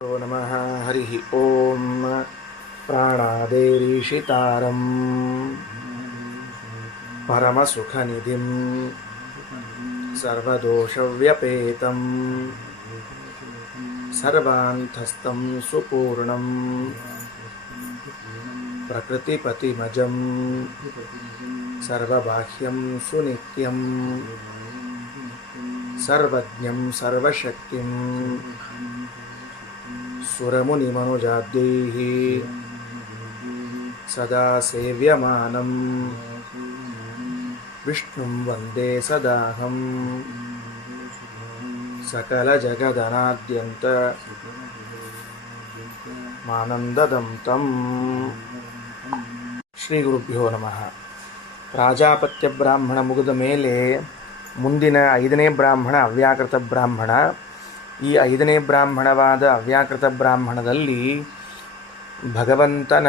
ನಮಃ ಹರಿ ಓಂ ಪ್ರಾಣಾದೇರೀಶಿತಾರಂ ಪರಮಸುಖನಿಧಿಂ ಸರ್ವದೋಷವ್ಯಪೇತಂ ಸರ್ವಾಂತಸ್ಥಂ ಸುಪೂರ್ಣಂ ಪ್ರಕೃತಿಪತಿಮಜಂ ಸರ್ವಬಾಹ್ಯಂ ಸುನಿತ್ಯಂ ಸರ್ವಜ್ಞಂ ಸರ್ವಶಕ್ತಿಂ ಸುರಮುನಿಮನುಜಾದ್ಯೈಃ ಸದಾ ಸೇವ್ಯಮಾನಂ ವಿಷ್ಣುಂ ವಂದೇ ಸದಾಹಂ ಸಕಲಜಗದನಾದ್ಯಂತ ಮಾನಂದದಂ ತಂ. ಶ್ರೀ ಗುರುಭ್ಯೋ ನಮಃ. ಪ್ರಾಜಾಪತ್ಯ ಬ್ರಾಹ್ಮಣ ಮುಗಿದ ಮೇಲೆ ಮುಂದಿನ 5ನೇ ಬ್ರಾಹ್ಮಣ ಅವ್ಯಾಕೃತ ಬ್ರಾಹ್ಮಣ. ಈ 5ನೇ ಬ್ರಾಹ್ಮಣವಾದ ಅವ್ಯಾಕೃತ ಬ್ರಾಹ್ಮಣದಲ್ಲಿ ಭಗವಂತನ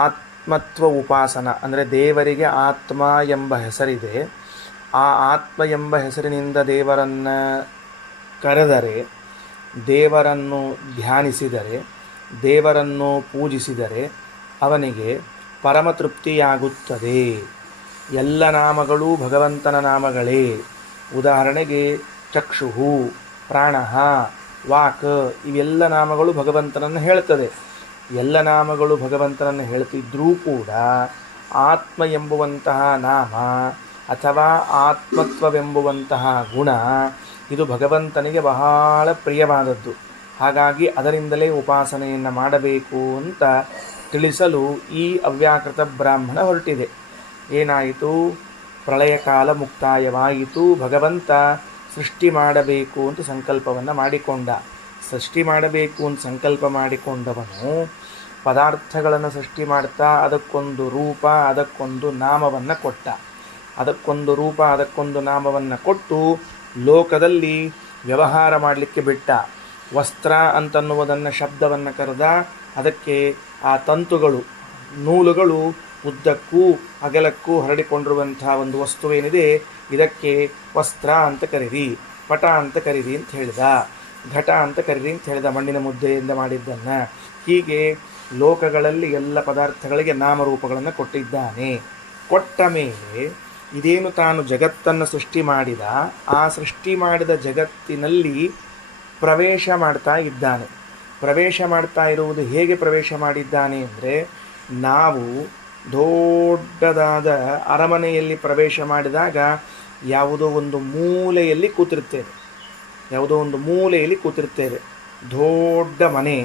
ಆತ್ಮತ್ವ ಉಪಾಸನ, ಅಂದರೆ ದೇವರಿಗೆ ಆತ್ಮ ಎಂಬ ಹೆಸರಿದೆ. ಆ ಆತ್ಮ ಎಂಬ ಹೆಸರಿನಿಂದ ದೇವರನ್ನು ಕರೆದರೆ, ದೇವರನ್ನು ಧ್ಯಾನಿಸಿದರೆ, ದೇವರನ್ನು ಪೂಜಿಸಿದರೆ ಅವನಿಗೆ ಪರಮತೃಪ್ತಿಯಾಗುತ್ತದೆ. ಎಲ್ಲ ನಾಮಗಳೂ ಭಗವಂತನ ನಾಮಗಳೇ. ಉದಾಹರಣೆಗೆ ಚಕ್ಷುಹು, ಪ್ರಾಣಃ, ವಾಕ್, ಇವೆಲ್ಲ ನಾಮಗಳು ಭಗವಂತನನ್ನು ಹೇಳ್ತದೆ. ಎಲ್ಲ ನಾಮಗಳು ಭಗವಂತನನ್ನು ಹೇಳ್ತಿದ್ರೂ ಕೂಡ ಆತ್ಮ ಎಂಬುವಂತಹ ನಾಮ ಅಥವಾ ಆತ್ಮತ್ವವೆಂಬುವಂತಹ ಗುಣ ಇದು ಭಗವಂತನಿಗೆ ಬಹಳ ಪ್ರಿಯವಾದದ್ದು. ಹಾಗಾಗಿ ಅದರಿಂದಲೇ ಉಪಾಸನೆಯನ್ನು ಮಾಡಬೇಕು ಅಂತ ತಿಳಿಸಲು ಈ ಅವ್ಯಾಕೃತ ಬ್ರಾಹ್ಮಣ ಹೊರಟಿದೆ. ಏನಾಯಿತು? ಪ್ರಳಯ ಕಾಲ ಮುಕ್ತಾಯವಾಯಿತು. ಭಗವಂತ ಸೃಷ್ಟಿ ಮಾಡಬೇಕು ಅಂತ ಸಂಕಲ್ಪವನ್ನು ಮಾಡಿಕೊಂಡ. ಸೃಷ್ಟಿ ಮಾಡಬೇಕು ಅಂತ ಸಂಕಲ್ಪ ಮಾಡಿಕೊಂಡವನು ಪದಾರ್ಥಗಳನ್ನು ಸೃಷ್ಟಿ ಮಾಡ್ತಾ ಅದಕ್ಕೊಂದು ರೂಪ, ಅದಕ್ಕೊಂದು ನಾಮವನ್ನು ಕೊಟ್ಟ. ಅದಕ್ಕೊಂದು ರೂಪ, ಅದಕ್ಕೊಂದು ನಾಮವನ್ನು ಕೊಟ್ಟು ಲೋಕದಲ್ಲಿ ವ್ಯವಹಾರ ಮಾಡಲಿಕ್ಕೆ ಬಿಟ್ಟ. ವಸ್ತ್ರ ಅಂತನ್ನುವುದನ್ನು ಶಬ್ದವನ್ನು ಕರೆದ. ಅದಕ್ಕೆ ಆ ತಂತುಗಳು, ನೂಲುಗಳು ಉದ್ದಕ್ಕೂ ಅಗಲಕ್ಕೂ ಹರಡಿಕೊಂಡಿರುವಂಥ ಒಂದು ವಸ್ತುವೇನಿದೆ, ಇದಕ್ಕೆ ವಸ್ತ್ರ ಅಂತ ಕರೀರಿ, ಪಟ ಅಂತ ಕರೀರಿ ಅಂತ ಹೇಳಿದ, ಘಟ ಅಂತ ಕರೀರಿ ಅಂತ ಹೇಳಿದ, ಮಣ್ಣಿನ ಮುದ್ದೆಯಿಂದ ಮಾಡಿದ್ದನ್ನು. ಹೀಗೆ ಲೋಕಗಳಲ್ಲಿ ಎಲ್ಲ ಪದಾರ್ಥಗಳಿಗೆ ನಾಮರೂಪಗಳನ್ನು ಕೊಟ್ಟಿದ್ದಾನೆ. ಕೊಟ್ಟ ಮೇಲೆ ಇದೇನು ತಾನು ಜಗತ್ತನ್ನು ಸೃಷ್ಟಿ ಮಾಡಿದ, ಆ ಸೃಷ್ಟಿ ಮಾಡಿದ ಜಗತ್ತಿನಲ್ಲಿ ಪ್ರವೇಶ ಮಾಡ್ತಾ ಇದ್ದಾನೆ. ಪ್ರವೇಶ ಮಾಡ್ತಾ ಇರುವುದು ಹೇಗೆ ಪ್ರವೇಶ ಮಾಡಿದ್ದಾನೆ ಅಂದರೆ, ನಾವು ದೊಡ್ಡದಾದ ಅರಮನೆಯಲ್ಲಿ ಪ್ರವೇಶ ಮಾಡಿದಾಗ ಯಾವುದೋ ಒಂದು ಮೂಲೆಯಲ್ಲಿ ಕೂತಿರ್ತೇವೆ. ಯಾವುದೋ ಒಂದು ಮೂಲೆಯಲ್ಲಿ ಕೂತಿರ್ತೇವೆ. ದೊಡ್ಡ ಮನೆ,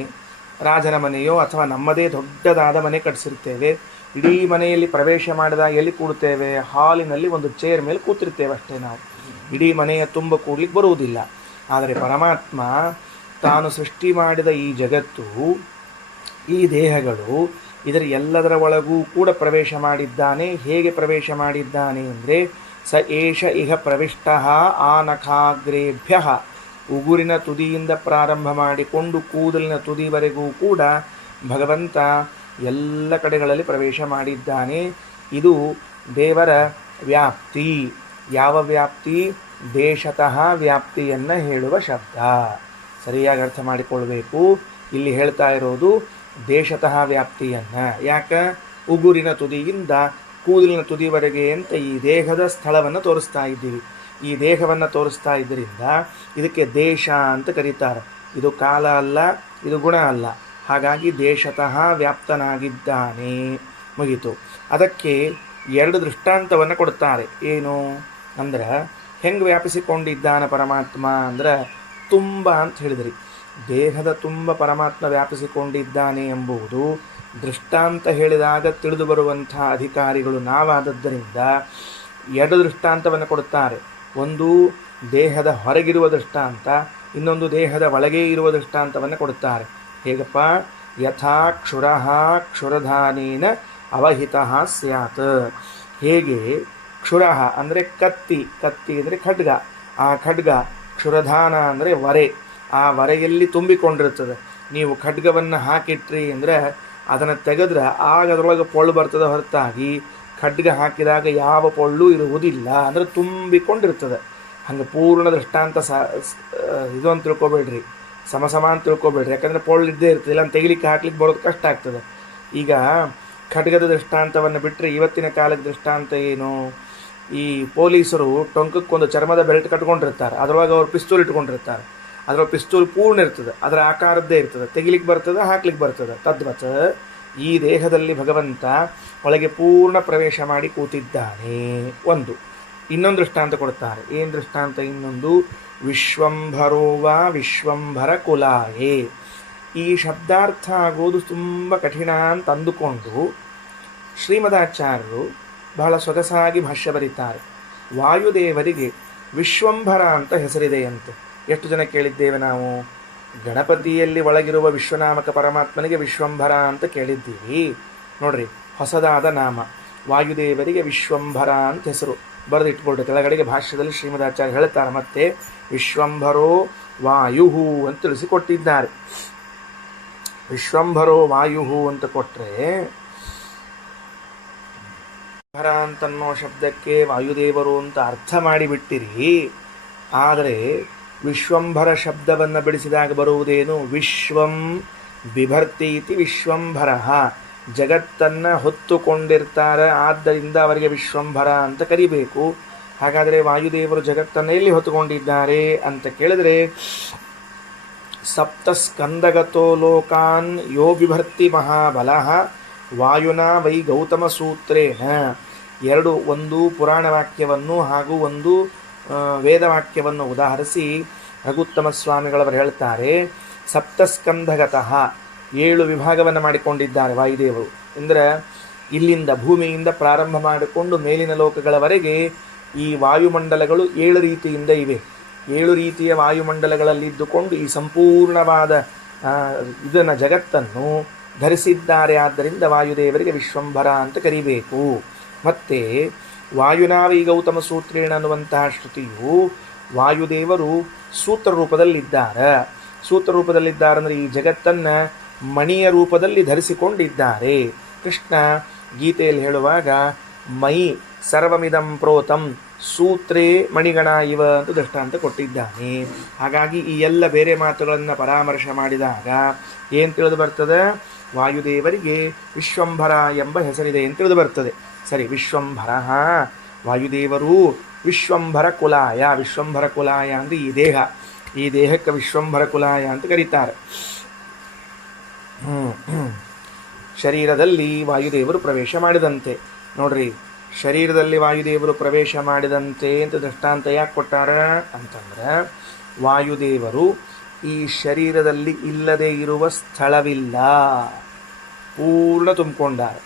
ರಾಜನ ಮನೆಯೋ ಅಥವಾ ನಮ್ಮದೇ ದೊಡ್ಡದಾದ ಮನೆ ಕಟ್ಟಿಸಿರ್ತೇವೆ. ಇಡೀ ಮನೆಯಲ್ಲಿ ಪ್ರವೇಶ ಮಾಡಿದಾಗ ಎಲ್ಲಿ ಕೂಡ್ತೇವೆ? ಹಾಲಿನಲ್ಲಿ ಒಂದು ಚೇರ್ ಮೇಲೆ ಕೂತಿರ್ತೇವೆ ಅಷ್ಟೇ. ನಾವು ಇಡೀ ಮನೆಯ ತುಂಬ ಕೂಡ್ಲಿಕ್ಕೆ ಬರುವುದಿಲ್ಲ. ಆದರೆ ಪರಮಾತ್ಮ ತಾನು ಸೃಷ್ಟಿ ಮಾಡಿದ ಈ ಜಗತ್ತು, ಈ ದೇಹಗಳು, ಇದರ ಎಲ್ಲದರ ಒಳಗೂ ಕೂಡ ಪ್ರವೇಶ ಮಾಡಿದ್ದಾನೆ. ಹೇಗೆ ಪ್ರವೇಶ ಮಾಡಿದ್ದಾನೆ ಅಂದರೆ, ಸ ಏಷ ಇಹ ಪ್ರವಿಷ್ಟ ಆನಖಾಗ್ರೇಭ್ಯ, ಉಗುರಿನ ತುದಿಯಿಂದ ಪ್ರಾರಂಭ ಮಾಡಿಕೊಂಡು ಕೂದಲಿನ ತುದಿವರೆಗೂ ಕೂಡ ಭಗವಂತ ಎಲ್ಲ ಕಡೆಗಳಲ್ಲಿ ಪ್ರವೇಶ ಮಾಡಿದ್ದಾನೆ. ಇದು ದೇವರ ವ್ಯಾಪ್ತಿ. ಯಾವ ವ್ಯಾಪ್ತಿ? ದೇಶತಃ ವ್ಯಾಪ್ತಿಯನ್ನು ಹೇಳುವ ಶಬ್ದ. ಸರಿಯಾಗಿ ಅರ್ಥ ಮಾಡಿಕೊಳ್ಬೇಕು. ಇಲ್ಲಿ ಹೇಳ್ತಾ ಇರೋದು ದೇಶತಃ ವ್ಯಾಪ್ತಿಯನ್ನು. ಯಾಕೆ? ಉಗುರಿನ ತುದಿಯಿಂದ ಕೂದಲಿನ ತುದಿವರೆಗೆ ಅಂತ ಈ ದೇಹದ ಸ್ಥಳವನ್ನು ತೋರಿಸ್ತಾ ಇದ್ದೀವಿ. ಈ ದೇಹವನ್ನು ತೋರಿಸ್ತಾ ಇದ್ದರಿಂದ ಇದಕ್ಕೆ ದೇಶ ಅಂತ ಕರೀತಾರೆ. ಇದು ಕಾಲ ಅಲ್ಲ, ಇದು ಗುಣ ಅಲ್ಲ. ಹಾಗಾಗಿ ದೇಶತಃ ವ್ಯಾಪ್ತನಾಗಿದ್ದಾನೆ. ಮುಗೀತು. ಅದಕ್ಕೆ 2 ದೃಷ್ಟಾಂತವನ್ನು ಕೊಡ್ತಾರೆ. ಏನು ಅಂದ್ರೆ, ಹೆಂಗೆ ವ್ಯಾಪಿಸಿಕೊಂಡಿದ್ದಾನ ಪರಮಾತ್ಮ ಅಂದ್ರೆ, ತುಂಬ ಅಂತ ಹೇಳಿದ್ರಿ. ದೇಹದ ತುಂಬ ಪರಮಾತ್ಮ ವ್ಯಾಪಿಸಿಕೊಂಡಿದ್ದಾನೆ ಎಂಬುದು ದೃಷ್ಟಾಂತ ಹೇಳಿದಾಗ ತಿಳಿದು ಬರುವಂಥ ಅಧಿಕಾರಿಗಳು ನಾವಾದದ್ದರಿಂದ 2 ದೃಷ್ಟಾಂತವನ್ನು ಕೊಡುತ್ತಾರೆ. ಒಂದು ದೇಹದ ಹೊರಗಿರುವ ದೃಷ್ಟಾಂತ, ಇನ್ನೊಂದು ದೇಹದ ಒಳಗೇ ಇರುವ ದೃಷ್ಟಾಂತವನ್ನು ಕೊಡುತ್ತಾರೆ. ಹೇಗಪ್ಪ? ಯಥಾ ಕ್ಷುರಃ ಕ್ಷುರಧಾನೇನ ಅವಹಿತಃ ಸ್ಯಾತ್. ಹೇಗೆ ಕ್ಷುರಃ ಅಂದರೆ ಕತ್ತಿ, ಕತ್ತಿ ಅಂದರೆ ಖಡ್ಗ. ಆ ಖಡ್ಗ, ಕ್ಷುರಧಾನ ಅಂದರೆ ವರೆ, ಆ ವರೆಯಲ್ಲಿ ತುಂಬಿಕೊಂಡಿರ್ತದೆ. ನೀವು ಖಡ್ಗವನ್ನು ಹಾಕಿಟ್ರಿ ಅಂದರೆ ಅದನ್ನು ತೆಗೆದ್ರೆ ಆಗ ಅದರೊಳಗೆ ಪೊಳ್ಳು ಬರ್ತದೆ, ಹೊರತಾಗಿ ಖಡ್ಗ ಹಾಕಿದಾಗ ಯಾವ ಪೊಳ್ಳು ಇರುವುದಿಲ್ಲ, ಅಂದರೆ ತುಂಬಿಕೊಂಡಿರ್ತದೆ. ಹಂಗೆ ಪೂರ್ಣ ದೃಷ್ಟಾಂತ ಇದು ಅಂತ ತಿಳ್ಕೊಬೇಡ್ರಿ. ಸಮ ಅಂತ ತಿಳ್ಕೊಬೇಡ್ರಿ. ಯಾಕಂದರೆ ಪೊಳ್ಳಿದ್ದೇ ಇರ್ತದೆ, ಇಲ್ಲ ತೆಗಿಲಿಕ್ಕೆ ಹಾಕ್ಲಿಕ್ಕೆ ಬರೋದು ಕಷ್ಟ ಆಗ್ತದೆ. ಈಗ ಖಡ್ಗದ ದೃಷ್ಟಾಂತವನ್ನು ಬಿಟ್ಟರೆ ಇವತ್ತಿನ ಕಾಲದ ದೃಷ್ಟಾಂತ ಏನು? ಈ ಪೊಲೀಸರು ಟೊಂಕಕ್ಕೊಂದು ಚರ್ಮದ ಬೆಲ್ಟ್ ಕಟ್ಕೊಂಡಿರ್ತಾರೆ, ಅದರೊಳಗೆ ಅವ್ರು ಪಿಸ್ತೂಲ್ ಇಟ್ಕೊಂಡಿರ್ತಾರೆ. ಅದರ ಪಿಸ್ತೂಲ್ ಪೂರ್ಣ ಇರ್ತದೆ, ಅದರ ಆಕಾರದ್ದೇ ಇರ್ತದೆ, ತೆಗಿಲಿಕ್ಕೆ ಬರ್ತದೆ, ಹಾಕ್ಲಿಕ್ಕೆ ಬರ್ತದೆ. ತದ್ವತ್ ಈ ದೇಹದಲ್ಲಿ ಭಗವಂತ ಒಳಗೆ ಪೂರ್ಣ ಪ್ರವೇಶ ಮಾಡಿ ಕೂತಿದ್ದಾನೆ. ಒಂದು ಇನ್ನೊಂದು ದೃಷ್ಟಾಂತ ಕೊಡ್ತಾರೆ. ಏನು ದೃಷ್ಟಾಂತ? ಇನ್ನೊಂದು ವಿಶ್ವಂಭರೋವ ವಿಶ್ವಂಭರ ಕುಲಾಯೇ. ಈ ಶಬ್ದಾರ್ಥ ಆಗೋದು ತುಂಬ ಕಠಿಣ ಅಂತ ಅಂದುಕೊಂಡು ಶ್ರೀಮದಾಚಾರ್ಯರು ಬಹಳ ಸೊಗಸಾಗಿ ಭಾಷ್ಯ ಬರೀತಾರೆ. ವಾಯುದೇವರಿಗೆ ವಿಶ್ವಂಭರ ಅಂತ ಹೆಸರಿದೆಯಂತೆ. ಎಷ್ಟು ಜನ ಕೇಳಿದ್ದೇವೆ ನಾವು? ಗಣಪತಿಯಲ್ಲಿ ಒಳಗಿರುವ ವಿಶ್ವನಾಮಕ ಪರಮಾತ್ಮನಿಗೆ ವಿಶ್ವಂಭರ ಅಂತ ಕೇಳಿದ್ದೀವಿ. ನೋಡ್ರಿ, ಹೊಸದಾದ ನಾಮ. ವಾಯುದೇವರಿಗೆ ವಿಶ್ವಂಭರ ಅಂತ ಹೆಸರು. ಬರೆದಿಟ್ಕೊಳ್ರಿ ಕೆಳಗಡೆಗೆ. ಭಾಷ್ಯದಲ್ಲಿ ಶ್ರೀಮದಾಚಾರ್ಯ ಹೇಳ್ತಾರೆ, ಮತ್ತೆ ವಿಶ್ವಂಭರೋ ವಾಯುಹು ಅಂತ ತಿಳಿಸಿಕೊಟ್ಟಿದ್ದಾರೆ. ವಿಶ್ವಂಭರೋ ವಾಯುಹು ಅಂತ ಕೊಟ್ಟರೆ, ಭರ ಅಂತನ್ನೋ ಶಬ್ದಕ್ಕೆ ವಾಯುದೇವರು ಅಂತ ಅರ್ಥ ಮಾಡಿಬಿಟ್ಟಿರಿ. ಆದರೆ ವಿಶ್ವಂಭರ ಶಬ್ದವನ್ನು ಬಿಡಿಸಿದಾಗ ಬರುವುದೇನು? ವಿಶ್ವಂ ಬಿಭರ್ತಿ ಇತಿ ವಿಶ್ವಂಭರ. ಜಗತ್ತನ್ನು ಹೊತ್ತುಕೊಂಡಿರ್ತಾರೆ, ಆದ್ದರಿಂದ ಅವರಿಗೆ ವಿಶ್ವಂಭರ ಅಂತ ಕರಿಬೇಕು. ಹಾಗಾದರೆ ವಾಯುದೇವರು ಜಗತ್ತನ್ನು ಎಲ್ಲಿ ಹೊತ್ತುಕೊಂಡಿದ್ದಾರೆ ಅಂತ ಕೇಳಿದ್ರೆ, ಸಪ್ತಸ್ಕಂದಗತೋ ಲೋಕಾನ್ ಯೋ ಬಿಭರ್ತಿ ಮಹಾಬಲಃ ವಾಯುನಾ ವೈ ಗೌತಮ ಸೂತ್ರೇಣ. ಎರಡು, ಒಂದು ಪುರಾಣ ವಾಕ್ಯವನ್ನು ಹಾಗೂ ಒಂದು ವೇದವಾಕ್ಯವನ್ನು ಉದಾಹರಿಸಿ ರಘುತ್ತಮ ಸ್ವಾಮಿಗಳವರು ಹೇಳ್ತಾರೆ, ಸಪ್ತಸ್ಕಂಧಗತಃ 7 ವಿಭಾಗವನ್ನು ಮಾಡಿಕೊಂಡಿದ್ದಾರೆ ವಾಯುದೇವರು. ಅಂದರೆ ಇಲ್ಲಿಂದ ಭೂಮಿಯಿಂದ ಪ್ರಾರಂಭ ಮಾಡಿಕೊಂಡು ಮೇಲಿನ ಲೋಕಗಳವರೆಗೆ ಈ ವಾಯುಮಂಡಲಗಳು 7 ರೀತಿಯಿಂದ ಇವೆ. 7 ರೀತಿಯ ವಾಯುಮಂಡಲಗಳಲ್ಲಿದ್ದುಕೊಂಡು ಈ ಸಂಪೂರ್ಣವಾದ ಇದನ್ನು ಜಗತ್ತನ್ನು ಧರಿಸಿದ್ದಾರೆ. ಆದ್ದರಿಂದ ವಾಯುದೇವರಿಗೆ ವಿಶ್ವಂಭರ ಅಂತ ಕರಿಬೇಕು. ಮತ್ತು ವಾಯುನಾವೈ ಗೌತಮ ಸೂತ್ರೇಣ ಅನ್ನುವಂತಹ ಶ್ರುತಿಯು ವಾಯುದೇವರು ಸೂತ್ರ ರೂಪದಲ್ಲಿದ್ದಾರೆ. ಸೂತ್ರ ರೂಪದಲ್ಲಿದ್ದಾರೆ ಅಂದರೆ ಈ ಜಗತ್ತನ್ನು ಮಣಿಯ ರೂಪದಲ್ಲಿ ಧರಿಸಿಕೊಂಡಿದ್ದಾರೆ. ಕೃಷ್ಣ ಗೀತೆಯಲ್ಲಿ ಹೇಳುವಾಗ ಮೈ ಸರ್ವಮಿದಂ ಪ್ರೋತಂ ಸೂತ್ರೇ ಮಣಿಗಣ ಇವ ಅಂತ ದೃಷ್ಟಾಂತ ಕೊಟ್ಟಿದ್ದಾನೆ. ಹಾಗಾಗಿ ಈ ಎಲ್ಲ ಬೇರೆ ಮಾತುಗಳನ್ನು ಪರಾಮರ್ಶೆ ಮಾಡಿದಾಗ ಏನು ತಿಳಿದು ಬರ್ತದೆ? ವಾಯುದೇವರಿಗೆ ವಿಶ್ವಂಭರ ಎಂಬ ಹೆಸರಿದೆ ಅಂತ ತಿಳಿದು ಬರ್ತದೆ. ಸರಿ, ವಿಶ್ವಂಭರ ವಾಯುದೇವರು ವಿಶ್ವಂಭರ ಕುಲಾಯ. ವಿಶ್ವಂಭರ ಕುಲಾಯ ಅಂದರೆ ಈ ದೇಹ, ಈ ದೇಹಕ್ಕೆ ವಿಶ್ವಂಭರ ಕುಲಾಯ ಅಂತ ಕರೀತಾರೆ. ಶರೀರದಲ್ಲಿ ವಾಯುದೇವರು ಪ್ರವೇಶ ಮಾಡಿದಂತೆ. ನೋಡ್ರಿ, ಶರೀರದಲ್ಲಿ ವಾಯುದೇವರು ಪ್ರವೇಶ ಮಾಡಿದಂತೆ ಅಂತ ದೃಷ್ಟಾಂತ ಯಾಕೆ ಕೊಟ್ಟಾರ ಅಂತಂದ್ರೆ, ವಾಯುದೇವರು ಈ ಶರೀರದಲ್ಲಿ ಇಲ್ಲದೆ ಇರುವ ಸ್ಥಳವಿಲ್ಲ, ಪೂರ್ಣ ತುಂಬಿಕೊಂಡಾರೆ.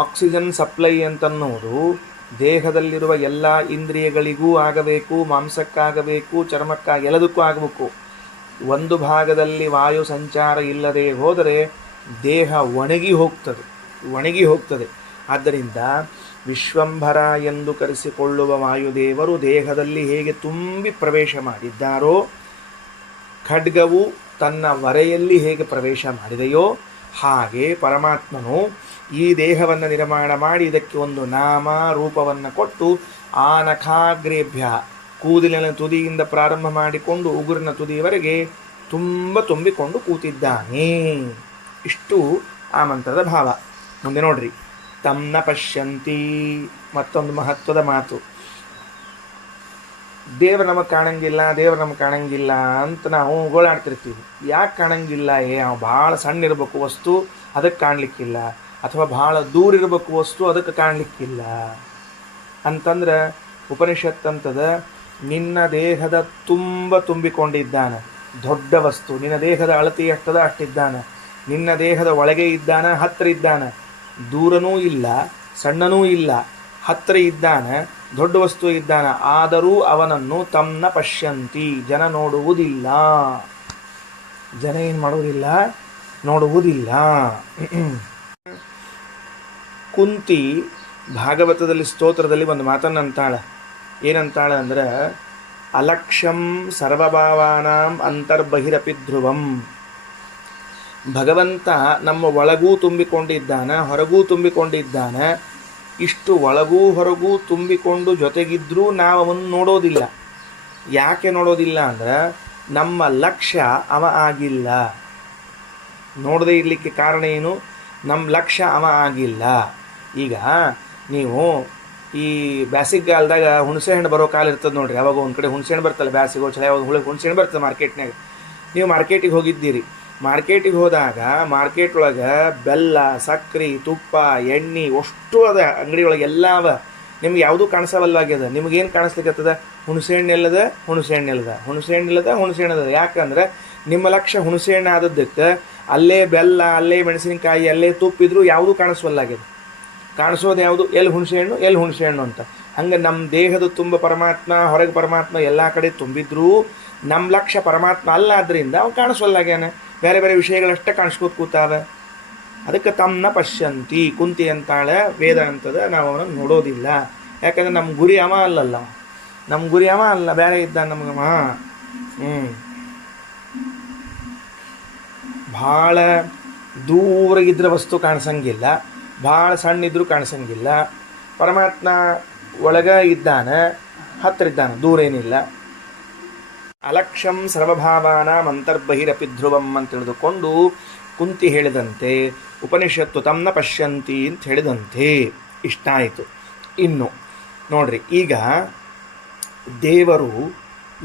ಆಕ್ಸಿಜನ್ ಸಪ್ಲೈ ಅಂತನ್ನೋದು ದೇಹದಲ್ಲಿರುವ ಎಲ್ಲ ಇಂದ್ರಿಯಗಳಿಗೂ ಆಗಬೇಕು, ಮಾಂಸಕ್ಕಾಗಬೇಕು, ಚರ್ಮಕ್ಕಾಗಿ ಎಲ್ಲದಕ್ಕೂ ಆಗಬೇಕು. ಒಂದು ಭಾಗದಲ್ಲಿ ವಾಯು ಸಂಚಾರ ಇಲ್ಲದೆ ಹೋದರೆ ದೇಹ ಒಣಗಿ ಹೋಗ್ತದೆ. ಆದ್ದರಿಂದ ವಿಶ್ವಂಭರ ಎಂದು ಕರೆಸಿಕೊಳ್ಳುವ ವಾಯುದೇವರು ದೇಹದಲ್ಲಿ ಹೇಗೆ ತುಂಬಿ ಪ್ರವೇಶ ಮಾಡಿದ್ದಾರೋ, ಖಡ್ಗವು ತನ್ನ ವರೆಯಲ್ಲಿ ಹೇಗೆ ಪ್ರವೇಶ ಮಾಡಿದೆಯೋ, ಹಾಗೆ ಪರಮಾತ್ಮನು ಈ ದೇಹವನ್ನು ನಿರ್ಮಾಣ ಮಾಡಿ ಇದಕ್ಕೆ ಒಂದು ನಾಮ ರೂಪವನ್ನು ಕೊಟ್ಟು ಆ ನಖಾಗ್ರೇಭ್ಯ ಕೂದಲಿನ ತುದಿಯಿಂದ ಪ್ರಾರಂಭ ಮಾಡಿಕೊಂಡು ಉಗುರಿನ ತುದಿಯವರೆಗೆ ತುಂಬಿಕೊಂಡು ಕೂತಿದ್ದಾನೆ. ಇಷ್ಟು ಆ ಮಂತ್ರದ ಭಾವ. ಮುಂದೆ ನೋಡ್ರಿ, ತಮ್ನ ಪಶ್ಯಂತಿ. ಮತ್ತೊಂದು ಮಹತ್ವದ ಮಾತು. ದೇವರು ನಮಗೆ ಕಾಣಂಗಿಲ್ಲ ಅಂತ ನಾವು ಗೋಳಾಡ್ತಿರ್ತೀವಿ. ಯಾಕೆ ಕಾಣಂಗಿಲ್ಲ? ಅವ ಭಾಳ ಸಣ್ಣ ಇರಬೇಕು ವಸ್ತು, ಅದಕ್ಕೆ ಕಾಣಲಿಕ್ಕಿಲ್ಲ. ಅಥವಾ ಭಾಳ ದೂರ ಇರಬೇಕು ವಸ್ತು, ಅದಕ್ಕೆ ಕಾಣಲಿಕ್ಕಿಲ್ಲ ಅಂತಂದ್ರೆ ಉಪನಿಷತ್ತಂತದ ನಿನ್ನ ದೇಹದ ತುಂಬಿಕೊಂಡಿದ್ದಾನೆ ದೊಡ್ಡ ವಸ್ತು. ನಿನ್ನ ದೇಹದ ಅಳತೆ ಎಷ್ಟದ ಅಷ್ಟಿದ್ದಾನೆ. ನಿನ್ನ ದೇಹದ ಒಳಗೆ ಇದ್ದಾನೆ, ಹತ್ತಿರ ಇದ್ದಾನೆ. ದೂರನೂ ಇಲ್ಲ, ಸಣ್ಣನೂ ಇಲ್ಲ, ಹತ್ತಿರ ಇದ್ದಾನೆ, ದೊಡ್ಡ ವಸ್ತು ಇದ್ದಾನೆ. ಆದರೂ ಅವನನ್ನು ತಮ್ನ ಪಶ್ಯಂತಿ, ಜನ ನೋಡುವುದಿಲ್ಲ. ಜನ ಏನು ಮಾಡುವುದಿಲ್ಲ? ನೋಡುವುದಿಲ್ಲ. ಕುಂತಿ ಭಾಗವತದಲ್ಲಿ ಸ್ತೋತ್ರದಲ್ಲಿ ಒಂದು ಮಾತನ್ನು ಅಂತಾಳೆ. ಏನಂತಾಳೆ ಅಂದ್ರೆ, ಅಲಕ್ಷ್ಯಂ ಸರ್ವಭಾವಾನಾಂ ಅಂತರ್ಬಹಿರಪಿ ಧ್ರುವಂ. ಭಗವಂತ ನಮ್ಮ ಒಳಗೂ ತುಂಬಿಕೊಂಡಿದ್ದಾನೆ, ಹೊರಗೂ ತುಂಬಿಕೊಂಡಿದ್ದಾನೆ. ಇಷ್ಟು ಒಳಗೂ ಹೊರಗೂ ತುಂಬಿಕೊಂಡು ಜೊತೆಗಿದ್ರೂ ನಾವು ಅವನು ನೋಡೋದಿಲ್ಲ. ಯಾಕೆ ನೋಡೋದಿಲ್ಲ ಅಂದ್ರೆ, ನಮ್ಮ ಲಕ್ಷ್ಯ ಅವ ಆಗಿಲ್ಲ. ನೋಡದೇ ಇರಲಿಕ್ಕೆ ಕಾರಣ ಏನು? ನಮ್ಮ ಲಕ್ಷ್ಯ ಅವ ಆಗಿಲ್ಲ. ಈಗ ನೀವು ಈ ಬ್ಯಾಸಿಗೆಗಾಲದಾಗ ಹುಣಸೆ ಹಣ್ಣು ಬರೋ ಕಾಲ ಇರ್ತದೆ ನೋಡ್ರಿ. ಅವಾಗ ಒಂದು ಕಡೆ ಹುಣಸೆ ಹಣ್ಣು ಬರ್ತಲ್ಲ, ಬ್ಯಾಸಿಗೋ ಚಲ ಯಾವಾಗ ಹುಣಸೆ ಹಣ್ಣು ಬರ್ತದೆ ಮಾರ್ಕೆಟ್ನಾಗ. ನೀವು ಮಾರ್ಕೆಟಿಗೆ ಹೋಗಿದ್ದೀರಿ. ಮಾರ್ಕೆಟಿಗೆ ಹೋದಾಗ ಮಾರ್ಕೆಟ್ ಒಳಗೆ ಬೆಲ್ಲ, ಸಕ್ಕರೆ, ತುಪ್ಪ, ಎಣ್ಣೆ ಅಷ್ಟು ಅದ ಅಂಗಡಿ ಒಳಗೆ ಎಲ್ಲ ಅವ. ನಿಮ್ಗೆ ಯಾವುದೂ ಕಾಣಿಸವಲ್ಲಾಗ್ಯದ. ನಿಮಗೇನು ಕಾಣಿಸ್ಲಿಕ್ಕತ್ತದ? ಹುಣಸೆ ಹಣ್ಣು ಎಲ್ಲದ, ಹುಣಸೆ ಹಣ್ಣು ಇಲ್ಲದ, ಹುಣಸೆ ಹಣ್ಣು ಇಲ್ಲದ, ಹುಣಸೆ ಹಣ್ಣು ಅದ. ಯಾಕಂದ್ರೆ ನಿಮ್ಮ ಲಕ್ಷ್ಯ ಹುಣಸೆ ಹಣ್ಣು ಆದದ್ದಕ್ಕೆ ಅಲ್ಲೇ ಬೆಲ್ಲ, ಅಲ್ಲೇ ಮೆಣಸಿನಕಾಯಿ, ಅಲ್ಲೇ ತುಪ್ಪಿದ್ರು ಯಾವುದೂ ಕಾಣಿಸ್ವಲ್ಲಾಗ್ಯದ. ಕಾಣಿಸೋದು ಯಾವುದು? ಎಲ್ಲಿ ಹುಣಸೆ ಹಣ್ಣು, ಎಲ್ಲಿ ಹುಣಸೆ ಹಣ್ಣು ಅಂತ. ಹಂಗೆ ನಮ್ಮ ದೇಹದ ತುಂಬ ಪರಮಾತ್ಮ, ಹೊರಗೆ ಪರಮಾತ್ಮ ಎಲ್ಲ ಕಡೆ ತುಂಬಿದ್ರೂ ನಮ್ಮ ಲಕ್ಷ್ಯ ಪರಮಾತ್ಮ ಅಲ್ಲ. ಆದ್ದರಿಂದ ಅವ್ನು ಕಾಣಿಸೋಲ್ಲಾಗ್ಯಾನ. ಬೇರೆ ಬೇರೆ ವಿಷಯಗಳಷ್ಟೇ ಕಾಣಿಸ್ಕೋತ ಕೂತಾವೆ. ಅದಕ್ಕೆ ತಮ್ಮನ್ನ ಪಶ್ಯಂತಿ ಕುಂತಿ ಅಂತಾಳೆ ವೇದ ಅಂತದ. ನಾವು ಅವನನ್ನು ನೋಡೋದಿಲ್ಲ. ಯಾಕಂದ್ರೆ ನಮ್ಮ ಗುರಿ ಅವ ಅಲ್ಲಲ್ಲ. ನಮ್ಮ ಗುರಿ ಅವ ಅಲ್ಲ, ಬೇರೆ ಇದ್ದ ನಮ್ಗಮ್ಮ. ಭಾಳ ದೂರಗಿದ್ರೆ ವಸ್ತು ಕಾಣಿಸಂಗಿಲ್ಲ, ಭಾಳ ಸಣ್ಣ ಇದ್ರೂ ಕಾಣಿಸಂಗಿಲ್ಲ. ಪರಮಾತ್ಮ ಒಳಗ ಇದ್ದಾನೆ, ಹತ್ತಿರ ಇದ್ದಾನೆ, ದೂರ ಏನಿಲ್ಲ. ಅಲಕ್ಷಂ ಸರ್ವಭಾವಾನಾಂ ಅಂತರ್ಬಹಿರಪಿ ಧ್ರುವಂ ಅಂತ ತಿಳಿದುಕೊಂಡು ಕುಂತಿ ಹೇಳಿದಂತೆ ಉಪನಿಷತ್ತು ತಮ್ಮನ್ನ ಪಶ್ಯಂತಿ ಅಂತ ಹೇಳಿದಂತೆ ಇಷ್ಟ ಆಯಿತು. ಇನ್ನು ನೋಡ್ರಿ, ಈಗ ದೇವರು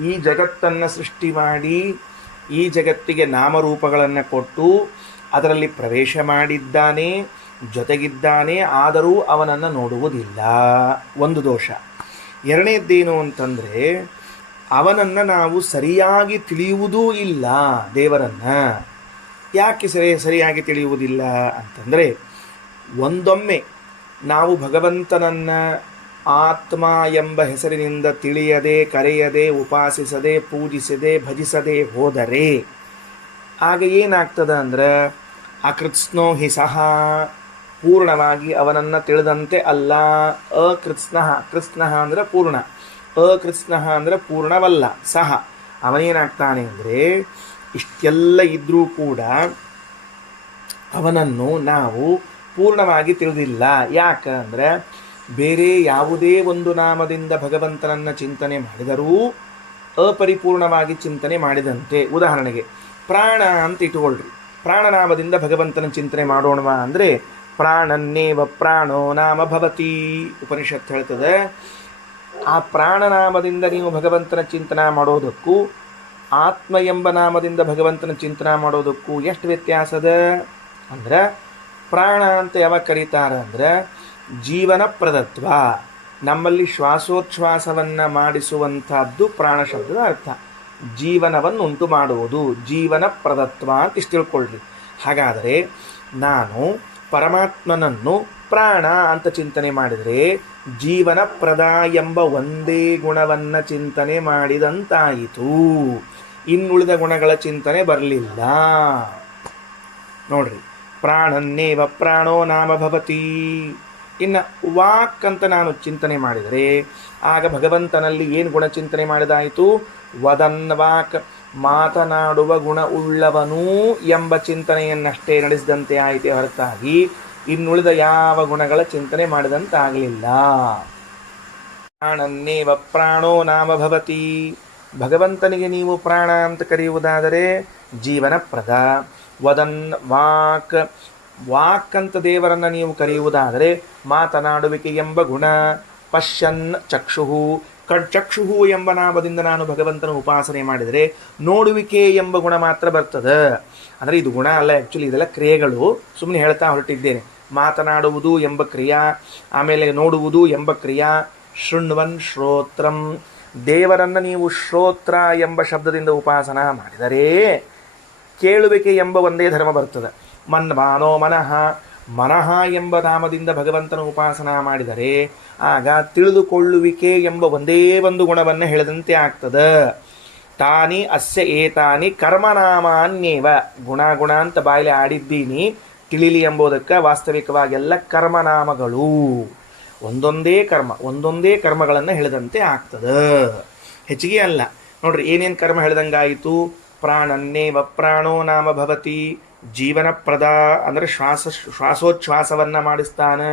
ಈ ಜಗತ್ತನ್ನು ಸೃಷ್ಟಿ ಮಾಡಿ ಈ ಜಗತ್ತಿಗೆ ನಾಮರೂಪಗಳನ್ನು ಕೊಟ್ಟು ಅದರಲ್ಲಿ ಪ್ರವೇಶ ಮಾಡಿದ್ದಾನೆ, ಜೊತೆಗಿದ್ದಾನೆ. ಆದರೂ ಅವನನ್ನು ನೋಡುವುದಿಲ್ಲ. ಒಂದು ದೋಷ. ಎರಡನೇದ್ದೇನು ಅಂತಂದರೆ ಅವನನ್ನು ನಾವು ಸರಿಯಾಗಿ ತಿಳಿಯುವುದೂ ಇಲ್ಲ. ದೇವರನ್ನು ಯಾಕೆ ಸರಿಯಾಗಿ ತಿಳಿಯುವುದಿಲ್ಲ ಅಂತಂದರೆ, ಒಂದೊಮ್ಮೆ ನಾವು ಭಗವಂತನನ್ನು ಆತ್ಮ ಎಂಬ ಹೆಸರಿನಿಂದ ತಿಳಿಯದೆ, ಕರೆಯದೆ, ಉಪಾಸಿಸದೆ, ಪೂಜಿಸದೆ, ಭಜಿಸದೆ ಹೋದರೆ ಆಗ ಏನಾಗ್ತದೆ ಅಂದರೆ ಅಕೃತ್ಸ್ನೋ ಹಿ ಸಹ, ಪೂರ್ಣವಾಗಿ ಅವನನ್ನು ತಿಳಿದಂತೆ ಅಲ್ಲ. ಅಕೃತ್ಸ್ನಃ, ಕೃತ್ಸ್ನಃ ಅಂದರೆ ಪೂರ್ಣ, ಅಕೃತ್ಸ್ನಃ ಅಂದರೆ ಪೂರ್ಣವಲ್ಲ. ಸಹ ಅವನೇನಾಗ್ತಾನೆ ಅಂದರೆ ಇಷ್ಟೆಲ್ಲ ಇದ್ದರೂ ಕೂಡ ಅವನನ್ನು ನಾವು ಪೂರ್ಣವಾಗಿ ತಿಳಿದಿಲ್ಲ. ಯಾಕಂದರೆ ಬೇರೆ ಯಾವುದೇ ಒಂದು ನಾಮದಿಂದ ಭಗವಂತನನ್ನು ಚಿಂತನೆ ಮಾಡಿದರೂ ಅಪರಿಪೂರ್ಣವಾಗಿ ಚಿಂತನೆ ಮಾಡಿದಂತೆ. ಉದಾಹರಣೆಗೆ ಪ್ರಾಣ ಅಂತ ಇಟ್ಟುಕೊಳ್ಳ್ರಿ. ಪ್ರಾಣನಾಮದಿಂದ ಭಗವಂತನ ಚಿಂತನೆ ಮಾಡೋಣವ ಅಂದರೆ ಪ್ರಾಣನ್ನೇವ ಪ್ರಾಣೋ ನಾಮ ಭವತಿ ಉಪನಿಷತ್ತು ಹೇಳ್ತದೆ. ಆ ಪ್ರಾಣನಾಮದಿಂದ ನೀವು ಭಗವಂತನ ಚಿಂತನೆ ಮಾಡೋದಕ್ಕೂ ಆತ್ಮ ಎಂಬ ನಾಮದಿಂದ ಭಗವಂತನ ಚಿಂತನೆ ಮಾಡೋದಕ್ಕೂ ಎಷ್ಟು ವ್ಯತ್ಯಾಸದ ಅಂದ್ರೆ, ಪ್ರಾಣ ಅಂತ ಯಾವಾಗ ಕರೀತಾರೆ ಅಂದರೆ ಜೀವನ ಪ್ರದತ್ವ. ನಮ್ಮಲ್ಲಿ ಶ್ವಾಸೋಚ್ಛ್ವಾಸವನ್ನು ಮಾಡಿಸುವಂಥದ್ದು ಪ್ರಾಣ ಶಬ್ದದ ಅರ್ಥ. ಜೀವನವನ್ನು ಉಂಟು ಮಾಡುವುದು, ಜೀವನ ಪ್ರದತ್ವ ಅಂತ ಇಷ್ಟು ತಿಳ್ಕೊಳ್ರಿ. ಹಾಗಾದರೆ ನಾನು ಪರಮಾತ್ಮನನ್ನು ಪ್ರಾಣ ಅಂತ ಚಿಂತನೆ ಮಾಡಿದರೆ ಜೀವನ ಪ್ರದ ಎಂಬ ಒಂದೇ ಗುಣವನ್ನು ಚಿಂತನೆ ಮಾಡಿದಂತಾಯಿತು. ಇನ್ನುಳಿದ ಗುಣಗಳ ಚಿಂತನೆ ಬರಲಿಲ್ಲ. ನೋಡ್ರಿ, ಪ್ರಾಣನ್ನೇವ ಪ್ರಾಣೋ ನಾಮ ಭವತಿ. ಇನ್ನು ವಾಕ್ ಅಂತ ನಾನು ಚಿಂತನೆ ಮಾಡಿದರೆ ಆಗ ಭಗವಂತನಲ್ಲಿ ಏನು ಗುಣ ಚಿಂತನೆ ಮಾಡಿದಾಯಿತು? ವದನ್ ವಾಕ್, ಮಾತನಾಡುವ ಗುಣ ಉಳ್ಳವನೂ ಎಂಬ ಚಿಂತನೆಯನ್ನಷ್ಟೇ ನಡೆಸಿದಂತೆ ಆಯಿತೆ ಹೊರತಾಗಿ ಇನ್ನುಳಿದ ಯಾವ ಗುಣಗಳ ಚಿಂತನೆ ಮಾಡಿದಂತಾಗಲಿಲ್ಲ. ಪ್ರಾಣನ್ನೇವ ಪ್ರಾಣೋ ನಾಮ ಭವತಿ. ಭಗವಂತನಿಗೆ ನೀವು ಪ್ರಾಣ ಅಂತ ಕರೆಯುವುದಾದರೆ ಜೀವನ ಪ್ರದ. ವದನ್ ವಾಕ್, ವಾಕ್ ಅಂತ ದೇವರನ್ನು ನೀವು ಕರೆಯುವುದಾದರೆ ಮಾತನಾಡುವಿಕೆ ಎಂಬ ಗುಣ. ಪಶ್ಯನ್ ಚಕ್ಷುಹು, ಚಕ್ಷುಹು ಎಂಬ ನಾಮದಿಂದ ನಾನು ಭಗವಂತನ ಉಪಾಸನೆ ಮಾಡಿದರೆ ನೋಡುವಿಕೆ ಎಂಬ ಗುಣ ಮಾತ್ರ ಬರ್ತದೆ. ಅಂದರೆ ಇದು ಗುಣ ಅಲ್ಲ, ಆ್ಯಕ್ಚುಲಿ ಇದೆಲ್ಲ ಕ್ರಿಯೆಗಳು. ಸುಮ್ಮನೆ ಹೇಳ್ತಾ ಹೊರಟಿದ್ದೇನೆ. ಮಾತನಾಡುವುದು ಎಂಬ ಕ್ರಿಯಾ, ಆಮೇಲೆ ನೋಡುವುದು ಎಂಬ ಕ್ರಿಯಾ. ಶೃಣ್ವನ್ ಶ್ರೋತ್ರಂ, ದೇವರನ್ನು ನೀವು ಶ್ರೋತ್ರ ಎಂಬ ಶಬ್ದದಿಂದ ಉಪಾಸನ ಮಾಡಿದರೆ ಕೇಳುವಿಕೆ ಎಂಬ ಒಂದೇ ಧರ್ಮ ಬರ್ತದೆ. ಮನ್ವಾನೋ ಮನಃ, ಮನಃ ಎಂಬ ನಾಮದಿಂದ ಭಗವಂತನ ಉಪಾಸನ ಮಾಡಿದರೆ ಆಗ ತಿಳಿದುಕೊಳ್ಳುವಿಕೆ ಎಂಬ ಒಂದೇ ಒಂದು ಗುಣವನ್ನು ಹೇಳಿದಂತೆ ಆಗ್ತದೆ. ತಾನಿ ಅಸ್ಯ ಏತಾನಿ ಕರ್ಮನಾಮಾನ್ಯೇವ. ಗುಣ ಅಂತ ಬಾಯಲ್ಲಿ ಆಡಿದ್ದೀನಿ ತಿಳಿಲಿ ಎಂಬುದಕ್ಕೆ ವಾಸ್ತವಿಕವಾಗೆಲ್ಲ ಕರ್ಮನಾಮಗಳು. ಒಂದೊಂದೇ ಕರ್ಮ, ಒಂದೊಂದೇ ಕರ್ಮಗಳನ್ನು ಹೇಳಿದಂತೆ ಆಗ್ತದೆ, ಹೆಚ್ಚಿಗೆ ಅಲ್ಲ. ನೋಡ್ರಿ, ಏನೇನು ಕರ್ಮ ಹೇಳ್ದಂಗಾಯಿತು? ಪ್ರಾಣನ್ನೇವ ಪ್ರಾಣೋ ನಾಮ ಭವತಿ. ಜೀವನ ಪ್ರದ ಅಂದರೆ ಶ್ವಾಸೋಚ್ಛ್ವಾಸವನ್ನು ಮಾಡಿಸ್ತಾನೆ.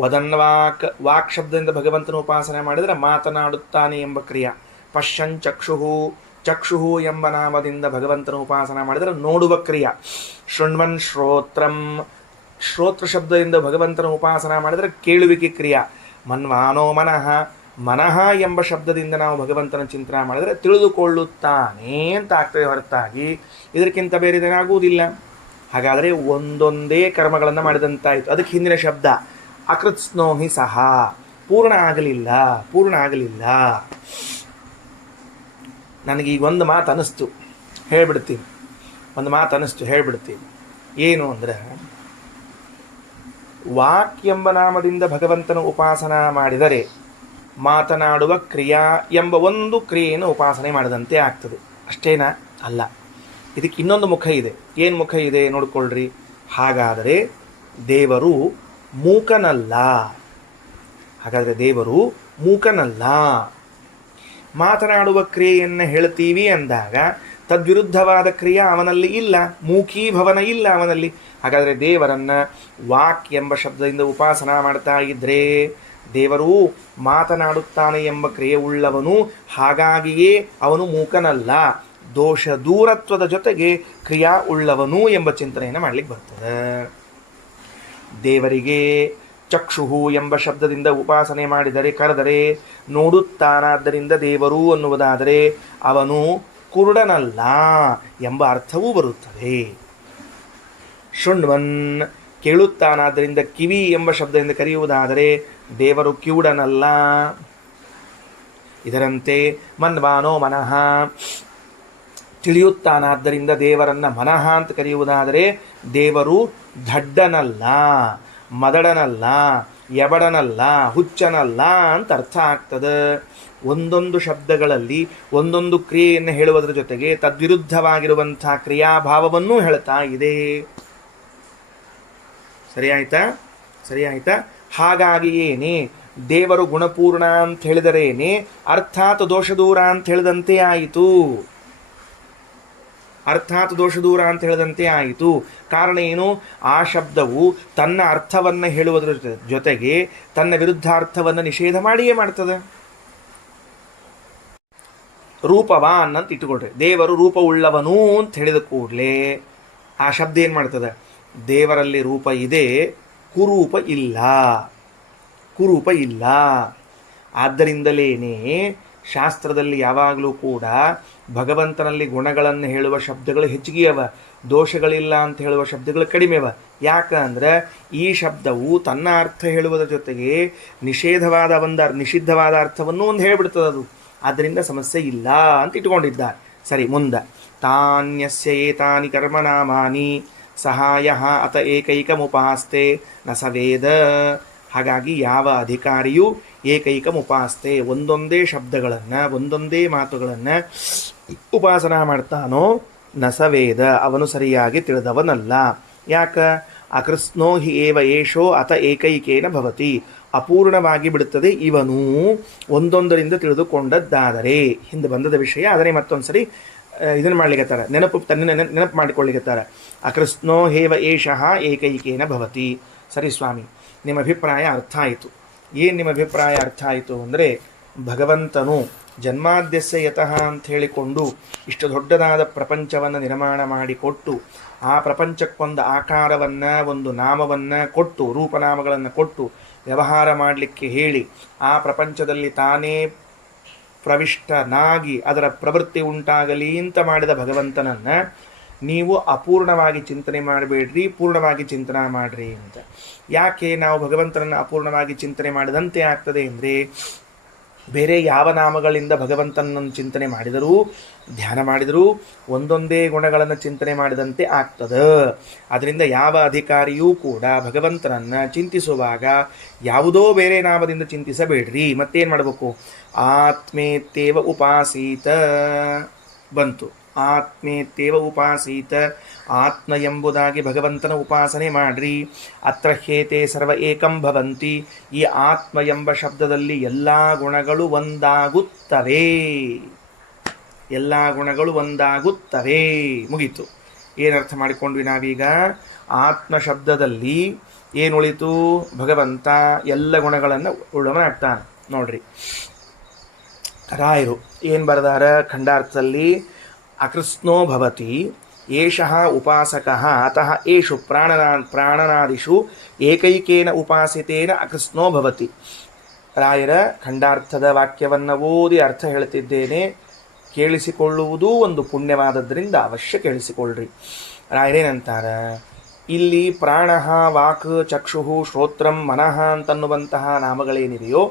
ವದನ್ ವಾಕ್, ವಾಕ್ ಶಬ್ದದಿಂದ ಭಗವಂತನ ಉಪಾಸನೆ ಮಾಡಿದರೆ ಮಾತನಾಡುತ್ತಾನೆ ಎಂಬ ಕ್ರಿಯಾ. ಪಶ್ಯನ್ ಚಕ್ಷುಹು, ಚಕ್ಷುಹು ಎಂಬ ನಾಮದಿಂದ ಭಗವಂತನ ಉಪಾಸನ ಮಾಡಿದರೆ ನೋಡುವ ಕ್ರಿಯಾ. ಶೃಣ್ವನ್ ಶ್ರೋತ್ರಂ, ಶ್ರೋತ್ರ ಶಬ್ದದಿಂದ ಭಗವಂತನ ಉಪಾಸನ ಮಾಡಿದರೆ ಕೇಳುವಿಕೆ ಕ್ರಿಯಾ. ಮನ್ವಾನೋ ಮನಃ, ಮನಃ ಎಂಬ ಶಬ್ದದಿಂದ ನಾವು ಭಗವಂತನ ಚಿಂತನೆ ಮಾಡಿದರೆ ತಿಳಿದುಕೊಳ್ಳುತ್ತಾನೆ ಅಂತ ಆಗ್ತದೆ ಹೊರತಾಗಿ ಇದಕ್ಕಿಂತ ಬೇರೆದೇನಾಗುವುದಿಲ್ಲ. ಹಾಗಾದರೆ ಒಂದೊಂದೇ ಕರ್ಮಗಳನ್ನು ಮಾಡಿದಂತಾಯಿತು. ಅದಕ್ಕೆ ಹಿಂದಿನ ಶಬ್ದ ಅಕೃತ್ಸ್ನೋಹಿ ಸಹ, ಪೂರ್ಣ ಆಗಲಿಲ್ಲ, ಪೂರ್ಣ ಆಗಲಿಲ್ಲ. ನನಗೆ ಈಗ ಒಂದು ಮಾತು ಅನ್ನಿಸ್ತು, ಹೇಳ್ಬಿಡ್ತೀನಿ. ಒಂದು ಮಾತು ಅನ್ನಿಸ್ತು, ಹೇಳ್ಬಿಡ್ತೀನಿ. ಏನು ಅಂದರೆ, ವಾಕ್ ಎಂಬ ನಾಮದಿಂದ ಭಗವಂತನ ಉಪಾಸನ ಮಾಡಿದರೆ ಮಾತನಾಡುವ ಕ್ರಿಯಾ ಎಂಬ ಒಂದು ಕ್ರಿಯೆಯನ್ನು ಉಪಾಸನೆ ಮಾಡಿದಂತೆ ಆಗ್ತದೆ. ಅಷ್ಟೇನಾ? ಅಲ್ಲ. ಇದಕ್ಕೆ ಇನ್ನೊಂದು ಮುಖ ಇದೆ. ಏನು ಮುಖ ಇದೆ ನೋಡ್ಕೊಳ್ರಿ. ಹಾಗಾದರೆ ದೇವರು ಮೂಕನಲ್ಲ. ಹಾಗಾದರೆ ದೇವರು ಮೂಕನಲ್ಲ. ಮಾತನಾಡುವ ಕ್ರಿಯೆಯನ್ನು ಹೇಳ್ತೀವಿ ಅಂದಾಗ ತದ್ವಿರುದ್ಧವಾದ ಕ್ರಿಯೆ ಅವನಲ್ಲಿ ಇಲ್ಲ, ಮೂಕೀಭವನ ಇಲ್ಲ ಅವನಲ್ಲಿ. ಹಾಗಾದರೆ ದೇವರನ್ನ ವಾಕ್ ಎಂಬ ಶಬ್ದದಿಂದ ಉಪಾಸನ ಮಾಡ್ತಾ ಇದ್ರೆ ದೇವರು ಮಾತನಾಡುತ್ತಾನೆ ಎಂಬ ಕ್ರಿಯೆ ಉಳ್ಳವನು, ಹಾಗಾಗಿಯೇ ಅವನು ಮೂಕನಲ್ಲ, ದೋಷ ದೂರತ್ವದ ಜೊತೆಗೆ ಕ್ರಿಯಾ ಉಳ್ಳವನು ಎಂಬ ಚಿಂತನೆಯನ್ನು ಮಾಡಲಿಕ್ಕೆ ಬರ್ತದೆ. ದೇವರಿಗೆ ಚಕ್ಷುಹು ಎಂಬ ಶಬ್ದದಿಂದ ಉಪಾಸನೆ ಮಾಡಿದರೆ, ಕರೆದರೆ ನೋಡುತ್ತಾನಾದ್ದರಿಂದ ದೇವರು ಅನ್ನುವುದಾದರೆ ಅವನು ಕುರುಡನಲ್ಲ ಎಂಬ ಅರ್ಥವೂ ಬರುತ್ತದೆ. ಶೃಣ್ವನ್, ಕೇಳುತ್ತಾನಾದ್ದರಿಂದ ಕಿವಿ ಎಂಬ ಶಬ್ದದಿಂದ ಕರೆಯುವುದಾದರೆ ದೇವರು ಕಿವುಡನಲ್ಲ. ಇದರಂತೆ ಮನ್ವಾನೋ ಮನಃ, ತಿಳಿಯುತ್ತಾನಾದ್ದರಿಂದ ದೇವರನ್ನ ಮನಃ ಅಂತ ಕರೆಯುವುದಾದರೆ ದೇವರು ದಡ್ಡನಲ್ಲ, ಮದಡನಲ್ಲ, ಎಬಡನಲ್ಲ, ಹುಚ್ಚನಲ್ಲ ಅಂತ ಅರ್ಥ ಆಗ್ತದೆ. ಒಂದೊಂದು ಶಬ್ದಗಳಲ್ಲಿ ಒಂದೊಂದು ಕ್ರಿಯೆಯನ್ನು ಹೇಳುವುದರ ಜೊತೆಗೆ ತದ್ವಿರುದ್ಧವಾಗಿರುವಂಥ ಕ್ರಿಯಾಭಾವವನ್ನೂ ಹೇಳ್ತಾ ಇದೆ. ಸರಿ ಆಯ್ತಾ? ಹಾಗಾಗಿಯೇನೆ ದೇವರು ಗುಣಪೂರ್ಣ ಅಂತ ಹೇಳಿದರೇನೆ ಅರ್ಥಾತ್ ದೋಷದೂರ ಅಂತ ಹೇಳಿದಂತೆ ಆಯಿತು. ಕಾರಣ ಏನು? ಆ ಶಬ್ದವು ತನ್ನ ಅರ್ಥವನ್ನು ಹೇಳುವುದರ ಜೊತೆಗೆ ತನ್ನ ವಿರುದ್ಧಾರ್ಥವನ್ನು ನಿಷೇಧ ಮಾಡಿಯೇ ಮಾಡ್ತದೆ. ರೂಪವಾನ್ ಅಂತ ಇಟ್ಟುಕೊಳ್ರಿ. ದೇವರು ರೂಪವುಳ್ಳವನು ಅಂತ ಹೇಳಿದ ಕೂಡಲೇ ಆ ಶಬ್ದ ಏನು ಮಾಡ್ತದೆ? ದೇವರಲ್ಲಿ ರೂಪ ಇದೆ, ಕುರೂಪ ಇಲ್ಲ. ಆದ್ದರಿಂದಲೇನೇ ಶಾಸ್ತ್ರದಲ್ಲಿ ಯಾವಾಗಲೂ ಕೂಡ ಭಗವಂತನಲ್ಲಿ ಗುಣಗಳನ್ನು ಹೇಳುವ ಶಬ್ದಗಳು ಹೆಚ್ಚಿಗೆ ಅವ, ದೋಷಗಳಿಲ್ಲ ಅಂತ ಹೇಳುವ ಶಬ್ದಗಳು ಕಡಿಮೆ ಅವ. ಯಾಕಂದ್ರೆ ಈ ಶಬ್ದವು ತನ್ನ ಅರ್ಥ ಹೇಳುವುದರ ಜೊತೆಗೆ ನಿಷಿದ್ಧವಾದ ಅರ್ಥವನ್ನು ಒಂದು ಹೇಳ್ಬಿಡ್ತದೆ ಅದು. ಆದ್ದರಿಂದ ಸಮಸ್ಯೆ ಇಲ್ಲ ಅಂತ ಇಟ್ಕೊಂಡಿದ್ದಾರೆ. ಸರಿ, ಮುಂದೆ ತಾನ್ಯಸ್ಯ ಏತಾನಿ ಕರ್ಮನಾಮಾನಿ ಸಹಾಯ ಅತ ಏಕೈಕಮುಪಾಸ್ತೆ ನ ಸವೇದ. ಹಾಗಾಗಿ ಯಾವ ಅಧಿಕಾರಿಯು ಏಕೈಕಮುಪಾಸ್ತೆ, ಒಂದೊಂದೇ ಶಬ್ದಗಳನ್ನು, ಒಂದೊಂದೇ ಮಾತುಗಳನ್ನು ಉಪಾಸನ ಮಾಡ್ತಾನೋ ನ ಸವೇದ, ಅವನು ಸರಿಯಾಗಿ ತಿಳಿದವನಲ್ಲ. ಯಾಕ? ಅಕೃತ್ಸ್ನೋ ಹಿ ಏವ ಏಷೋ ಅತ ಏಕೈಕೇನ ಭವತಿ, ಅಪೂರ್ಣವಾಗಿ ಬಿಡುತ್ತದೆ ಇವನು ಒಂದೊಂದರಿಂದ ತಿಳಿದುಕೊಂಡದ್ದಾದರೆ. ಹಿಂದೆ ಬಂದದ ವಿಷಯ, ಅದನ್ನೇ ಮತ್ತೊಂದ್ಸರಿ ಇದನ್ನು ಮಾಡ್ಲಿಕ್ಕತ್ತಾರ, ನೆನಪು ಮಾಡಿಕೊಳ್ಳಿಕತ್ತಾರ. ಅಕೃತ್ಸ್ನೋ ಹೇವ ಏಷಃ ಏಕೈಕೇನ ಭವತಿ. ಸರಿ ಸ್ವಾಮಿ, ನಿಮ್ಮ ಅಭಿಪ್ರಾಯ ಅರ್ಥ ಆಯಿತು. ಏನು ನಿಮ್ಮ ಅಭಿಪ್ರಾಯ ಅರ್ಥ ಆಯಿತು ಅಂದರೆ, ಭಗವಂತನು ಜನ್ಮಾದ್ಯಸ್ಯ ಯತಃ ಅಂತ ಹೇಳಿಕೊಂಡು ಇಷ್ಟು ದೊಡ್ಡದಾದ ಪ್ರಪಂಚವನ್ನು ನಿರ್ಮಾಣ ಮಾಡಿಕೊಟ್ಟು, ಆ ಪ್ರಪಂಚಕ್ಕೊಂದು ಆಕಾರವನ್ನು, ಒಂದು ನಾಮವನ್ನು ಕೊಟ್ಟು, ರೂಪನಾಮಗಳನ್ನು ಕೊಟ್ಟು ವ್ಯವಹಾರ ಮಾಡಲಿಕ್ಕೆ ಹೇಳಿ, ಆ ಪ್ರಪಂಚದಲ್ಲಿ ತಾನೇ ಪ್ರವಿಷ್ಟನಾಗಿ ಅದರ ಪ್ರವೃತ್ತಿ ಉಂಟಾಗಲಿ ಅಂತ ಮಾಡಿದ ಭಗವಂತನನ್ನು ನೀವು ಅಪೂರ್ಣವಾಗಿ ಚಿಂತನೆ ಮಾಡಬೇಡ್ರಿ, ಪೂರ್ಣವಾಗಿ ಚಿಂತನೆ ಮಾಡ್ರಿ ಅಂತ. ಯಾಕೆ ನಾವು ಭಗವಂತನನ್ನು ಅಪೂರ್ಣವಾಗಿ ಚಿಂತನೆ ಮಾಡಿದಂತೆ ಆಗ್ತದೆ ಅಂದರೆ, ಬೇರೆ ಯಾವ ನಾಮಗಳಿಂದ ಭಗವಂತನನ್ನು ಚಿಂತನೆ ಮಾಡಿದರೂ, ಧ್ಯಾನ ಮಾಡಿದರೂ ಒಂದೊಂದೇ ಗುಣಗಳನ್ನು ಚಿಂತನೆ ಮಾಡಿದಂತೆ ಆಗ್ತದೆ. ಅದರಿಂದ ಯಾವ ಅಧಿಕಾರಿಯೂ ಕೂಡ ಭಗವಂತನನ್ನು ಚಿಂತಿಸುವಾಗ ಯಾವುದೋ ಬೇರೆ ನಾಮದಿಂದ ಚಿಂತಿಸಬೇಡ್ರಿ. ಮತ್ತೇನು ಮಾಡಬೇಕು? ಆತ್ಮೇತ್ಯೇವ ಉಪಾಸೀತ ಬಂತು. ಆತ್ಮೇತ್ಯೇವ ಉಪಾಸೀತ, ಆತ್ಮ ಎಂಬುದಾಗಿ ಭಗವಂತನ ಉಪಾಸನೆ ಮಾಡ್ರಿ. ಅತ್ರ ಹೇತೆ ಸರ್ವ ಏಕಂ ಭವಂತಿ, ಈ ಆತ್ಮ ಎಂಬ ಶಬ್ದದಲ್ಲಿ ಎಲ್ಲ ಗುಣಗಳು ಒಂದಾಗುತ್ತವೆ. ಮುಗೀತು. ಏನರ್ಥ ಮಾಡಿಕೊಂಡ್ವಿ ನಾವೀಗ? ಆತ್ಮ ಶಬ್ದದಲ್ಲಿ ಏನುಳಿತು? ಭಗವಂತ ಎಲ್ಲ ಗುಣಗಳನ್ನು ಉಳ್ಳವನಾಗ್ತಾನೆ. ನೋಡ್ರಿ, ರಾಯರು ಏನು ಬರೆದಾರ ಖಂಡಾರ್ಥದಲ್ಲಿ, ಅಕೃತ್ಸ್ನೋ ಭವತಿ ಏಷಃ ಉಪಾಸಕಃ ಅತಃ ಏಷು ಪ್ರಾಣನಾದಿಷು ಏಕೈಕೇನ ಉಪಾಸಿತೇನ ಅಕೃತ್ಸ್ನೋ ಭವತಿ. ರಾಯರ ಖಂಡಾರ್ಥದ ವಾಕ್ಯವನ್ನು ಓದಿ ಅರ್ಥ ಹೇಳ್ತಿದ್ದೇನೆ, ಕೇಳಿಸಿಕೊಳ್ಳುವುದೂ ಒಂದು ಪುಣ್ಯವಾದದ್ರಿಂದ ಅವಶ್ಯ ಕೇಳಿಸಿಕೊಳ್ಳ್ರಿ. ರಾಯರೇನಂತಾರ, ಇಲ್ಲಿ ಪ್ರಾಣ, ವಾಕ್, ಚಕ್ಷು, ಶ್ರೋತ್ರಂ, ಮನಃ ಅಂತನ್ನುವಂತಹ ನಾಮಗಳೇನಿದೆಯೋ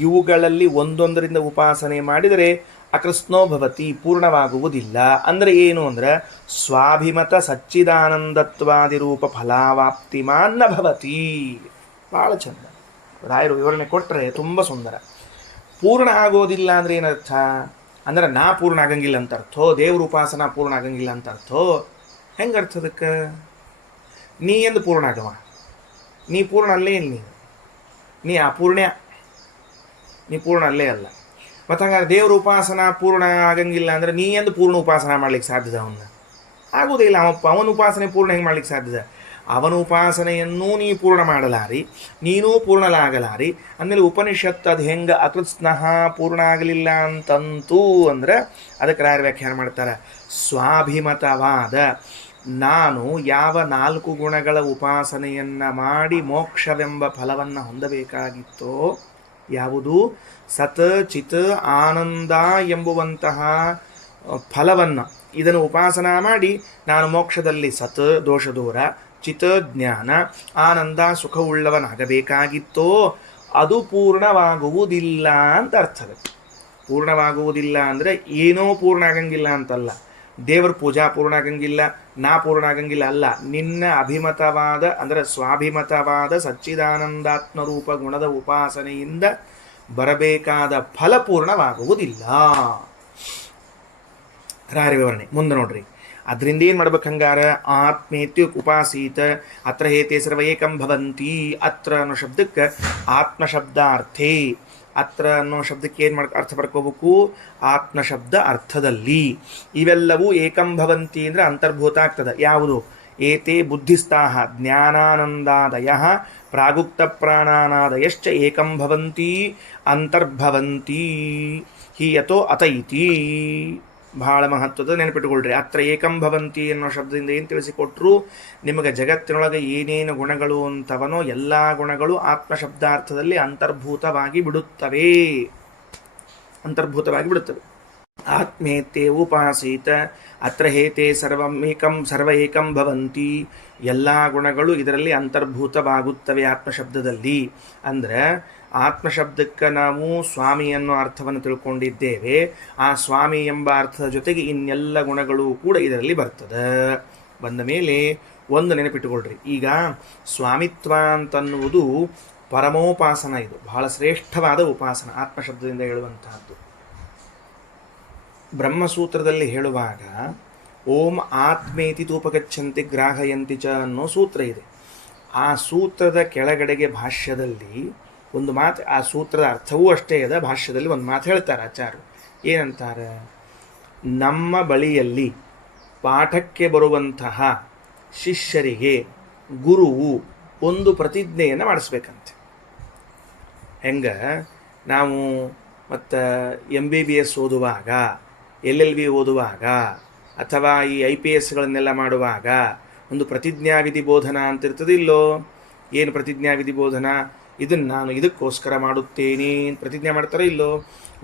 ಇವುಗಳಲ್ಲಿ ಒಂದೊಂದರಿಂದ ಉಪಾಸನೆ ಮಾಡಿದರೆ ಅಕೃತ್ಸ್ನೋ ಭವತಿ, ಪೂರ್ಣವಾಗುವುದಿಲ್ಲ. ಅಂದರೆ ಏನು ಅಂದ್ರೆ ಸ್ವಾಭಿಮತ ಸಚ್ಚಿದಾನಂದತ್ವಾದಿ ರೂಪ ಫಲಾವಾಪ್ತಿಮಾನ್ನ ಭವತಿ. ಭಾಳ ಚಂದ ರಾಯರು ವಿವರಣೆ ಕೊಟ್ಟರೆ ತುಂಬ ಸುಂದರ. ಪೂರ್ಣ ಆಗೋದಿಲ್ಲ ಅಂದರೆ ಏನರ್ಥ ಅಂದ್ರೆ ನಾ ಪೂರ್ಣ ಆಗಂಗಿಲ್ಲ ಅಂತ ಅರ್ಥೋ, ದೇವ್ರ ಉಪಾಸನ ಪೂರ್ಣ ಆಗಂಗಿಲ್ಲ ಅಂತ ಅರ್ಥೋ. ಹೆಂಗೆ ಅರ್ಥ ಅದಕ್ಕೆ? ನೀ ಎಂದು ಪೂರ್ಣ ಆಗವ, ನೀ ಪೂರ್ಣ ಅಲ್ಲೇ ಇಲ್ಲ, ನೀ ಅಪೂರ್ಣ್ಯ, ನೀ ಪೂರ್ಣ ಅಲ್ಲೇ ಅಲ್ಲ. ಮತ್ತು ಹಂಗಾರೆ ದೇವ್ರ ಉಪಾಸನ ಪೂರ್ಣ ಆಗಂಗಿಲ್ಲ ಅಂದರೆ ನೀ ಎಂದು ಪೂರ್ಣ ಉಪಾಸನ ಮಾಡ್ಲಿಕ್ಕೆ ಸಾಧ್ಯದ? ಅವನ್ನ ಆಗೋದೇ ಇಲ್ಲ. ಅವನ ಉಪಾಸನೆ ಪೂರ್ಣ ಹೆಂಗೆ ಮಾಡ್ಲಿಕ್ಕೆ ಸಾಧ್ಯದ? ಅವನ ಉಪಾಸನೆಯನ್ನೂ ನೀ ಪೂರ್ಣ ಮಾಡಲಾರಿ, ನೀನೂ ಪೂರ್ಣಲಾಗಲಾರಿ. ಅಂದಮೇಲೆ ಉಪನಿಷತ್ತು ಅದು ಹೆಂಗೆ ಅಕೃತ್ಸ್ನಃ ಪೂರ್ಣ ಆಗಲಿಲ್ಲ ಅಂತಂತೂ ಅಂದ್ರೆ ಅದಕ್ಕೆ ರಾಯರ ವ್ಯಾಖ್ಯಾನ ಮಾಡ್ತಾರೆ, ಸ್ವಾಭಿಮತವಾದ ನಾನು ಯಾವ 4 ಗುಣಗಳ ಉಪಾಸನೆಯನ್ನು ಮಾಡಿ ಮೋಕ್ಷವೆಂಬ ಫಲವನ್ನು ಹೊಂದಬೇಕಾಗಿತ್ತೋ, ಯಾವುದು ಸತ್ ಚಿತ್ ಆನಂದ ಎಂಬುವಂತಹ ಫಲವನ್ನು ಇದನ್ನು ಉಪಾಸನ ಮಾಡಿ ನಾನು ಮೋಕ್ಷದಲ್ಲಿ ಸತ್ ದೋಷ ದೂರ, ಚಿತ್ ಜ್ಞಾನ, ಆನಂದ ಸುಖವುಳ್ಳವನಾಗಬೇಕಾಗಿತ್ತೋ ಅದು ಪೂರ್ಣವಾಗುವುದಿಲ್ಲ ಅಂತ ಅರ್ಥದ. ಪೂರ್ಣವಾಗುವುದಿಲ್ಲ ಅಂದರೆ ಏನೋ ಪೂರ್ಣ ಆಗಂಗಿಲ್ಲ ಅಂತಲ್ಲ, ದೇವರ ಪೂಜಾ ಪೂರ್ಣ ಆಗಂಗಿಲ್ಲ, ನಾ ಪೂರ್ಣ ಆಗಂಗಿಲ್ಲ ಅಲ್ಲ, ನಿನ್ನ ಅಭಿಮತವಾದ ಅಂದರೆ ಸ್ವಾಭಿಮತವಾದ ಸಚ್ಚಿದಾನಂದಾತ್ಮರೂಪ ಗುಣದ ಉಪಾಸನೆಯಿಂದ ಬರಬೇಕಾದ ಫಲ ಪೂರ್ಣವಾಗುವುದಿಲ್ಲ. ರಾಯರ ವಿವರಣೆ ಮುಂದೆ ನೋಡ್ರಿ. ಅದರಿಂದ ಏನು ಮಾಡ್ಬೇಕು ಹಂಗಾರ? ಆತ್ಮೇತ್ಯು ಉಪಾಸೀತ ಅತ್ರ ಹೇತೆ ಸರ್ವ ಏಕಂ ಭವಂತಿ. ಅತ್ರ ಅನ್ನೋ ಶಬ್ದಕ್ಕೆ ಆತ್ಮಶಬ್ದಾರ್ಥೇ, ಅತ್ರ ಅನ್ನೋ ಶಬ್ದಕ್ಕೆ ಏನು ಅರ್ಥ ಬರ್ಕೋಬೇಕು? ಆತ್ಮಶಬ್ದ ಅರ್ಥದಲ್ಲಿ. ಇವೆಲ್ಲವೂ ಏಕಂ ಭವಂತಿ ಅಂದರೆ ಅಂತರ್ಭೂತ ಆಗ್ತದೆ. ಯಾವುದು? ಏತೆ ಬುದ್ಧಿಸ್ಥಾಹ ಜ್ಞಾನಾನಂದಾದಯ ಪ್ರಾಗುಕ್ತ ಪ್ರಾಣಾನಾದಯಶ್ಚ ಏಕಂ ಭವಂತಿ ಅಂತರ್ಭವಂತಿ ಹಿ ಯಥೋ ಅತ ಇತಿ. ಬಹಳ ಮಹತ್ವದ ನೆನಪಿಟ್ಟುಕೊಳ್ರಿ. ಅತ್ರ ಏಕಂ ಭವಂತಿ ಅನ್ನೋ ಶಬ್ದದಿಂದ ಏನು ತಿಳಿಸಿಕೊಟ್ರು? ನಿಮಗೆ ಜಗತ್ತಿನೊಳಗೆ ಏನೇನು ಗುಣಗಳು ಅಂತವನೋ ಎಲ್ಲ ಗುಣಗಳು ಆತ್ಮಶಬ್ದಾರ್ಥದಲ್ಲಿ ಅಂತರ್ಭೂತವಾಗಿ ಬಿಡುತ್ತವೆ. ಆತ್ಮೇತೆ ಉಪಾಸೀತ ಅತ್ರ ಹೇತೆ ಸರ್ವ ಏಕಂ ಭವಂತಿ. ಎಲ್ಲ ಗುಣಗಳು ಇದರಲ್ಲಿ ಅಂತರ್ಭೂತವಾಗುತ್ತವೆ ಆತ್ಮಶಬ್ದದಲ್ಲಿ. ಅಂದರೆ ಆತ್ಮಶಬ್ದಕ್ಕೆ ನಾವು ಸ್ವಾಮಿ ಅನ್ನೋ ಅರ್ಥವನ್ನು ತಿಳ್ಕೊಂಡಿದ್ದೇವೆ. ಆ ಸ್ವಾಮಿ ಎಂಬ ಅರ್ಥದ ಜೊತೆಗೆ ಇನ್ನೆಲ್ಲ ಗುಣಗಳು ಕೂಡ ಇದರಲ್ಲಿ ಬರ್ತದೆ. ಬಂದ ಮೇಲೆ ಒಂದು ನೆನಪಿಟ್ಟುಕೊಳ್ರಿ, ಈಗ ಸ್ವಾಮಿತ್ವ ಅಂತನ್ನುವುದು ಪರಮೋಪಾಸನ. ಇದು ಬಹಳ ಶ್ರೇಷ್ಠವಾದ ಉಪಾಸನ, ಆತ್ಮಶಬ್ದದಿಂದ ಹೇಳುವಂತಹದ್ದು. ಬ್ರಹ್ಮಸೂತ್ರದಲ್ಲಿ ಹೇಳುವಾಗ ಓಂ ಆತ್ಮೇತಿ ತೂಪಗಚ್ಚಂತಿ ಗ್ರಾಹಯಂತಿ ಚ ಅನ್ನೋ ಸೂತ್ರ ಇದೆ. ಆ ಸೂತ್ರದ ಕೆಳಗಡೆಗೆ ಭಾಷ್ಯದಲ್ಲಿ ಒಂದು ಮಾತು, ಆ ಸೂತ್ರದ ಅರ್ಥವೂ ಅಷ್ಟೇ ಇದೆ, ಭಾಷ್ಯದಲ್ಲಿ ಒಂದು ಮಾತು ಹೇಳ್ತಾರೆ ಆಚಾರ್ಯರು. ಏನಂತಾರೆ? ನಮ್ಮ ಬಳಿಯಲ್ಲಿ ಪಾಠಕ್ಕೆ ಬರುವಂತಹ ಶಿಷ್ಯರಿಗೆ ಗುರುವು ಒಂದು ಪ್ರತಿಜ್ಞೆಯನ್ನು ಮಾಡಿಸ್ಬೇಕಂತೆ. ಹೆಂಗೆ ನಾವು ಮತ್ತು MBBS ಓದುವಾಗ, LLB ಓದುವಾಗ, ಅಥವಾ ಈ IPSಗಳನ್ನೆಲ್ಲ ಮಾಡುವಾಗ ಒಂದು ಪ್ರತಿಜ್ಞಾವಿಧಿ ಬೋಧನಾ ಅಂತಿರ್ತದೆ ಇಲ್ಲೋ? ಏನು ಪ್ರತಿಜ್ಞಾವಿಧಿ ಬೋಧನಾ? ಇದನ್ನು ನಾನು ಇದಕ್ಕೋಸ್ಕರ ಮಾಡುತ್ತೇನೆ ಪ್ರತಿಜ್ಞೆ ಮಾಡ್ತಾರೆ ಇಲ್ಲೋ?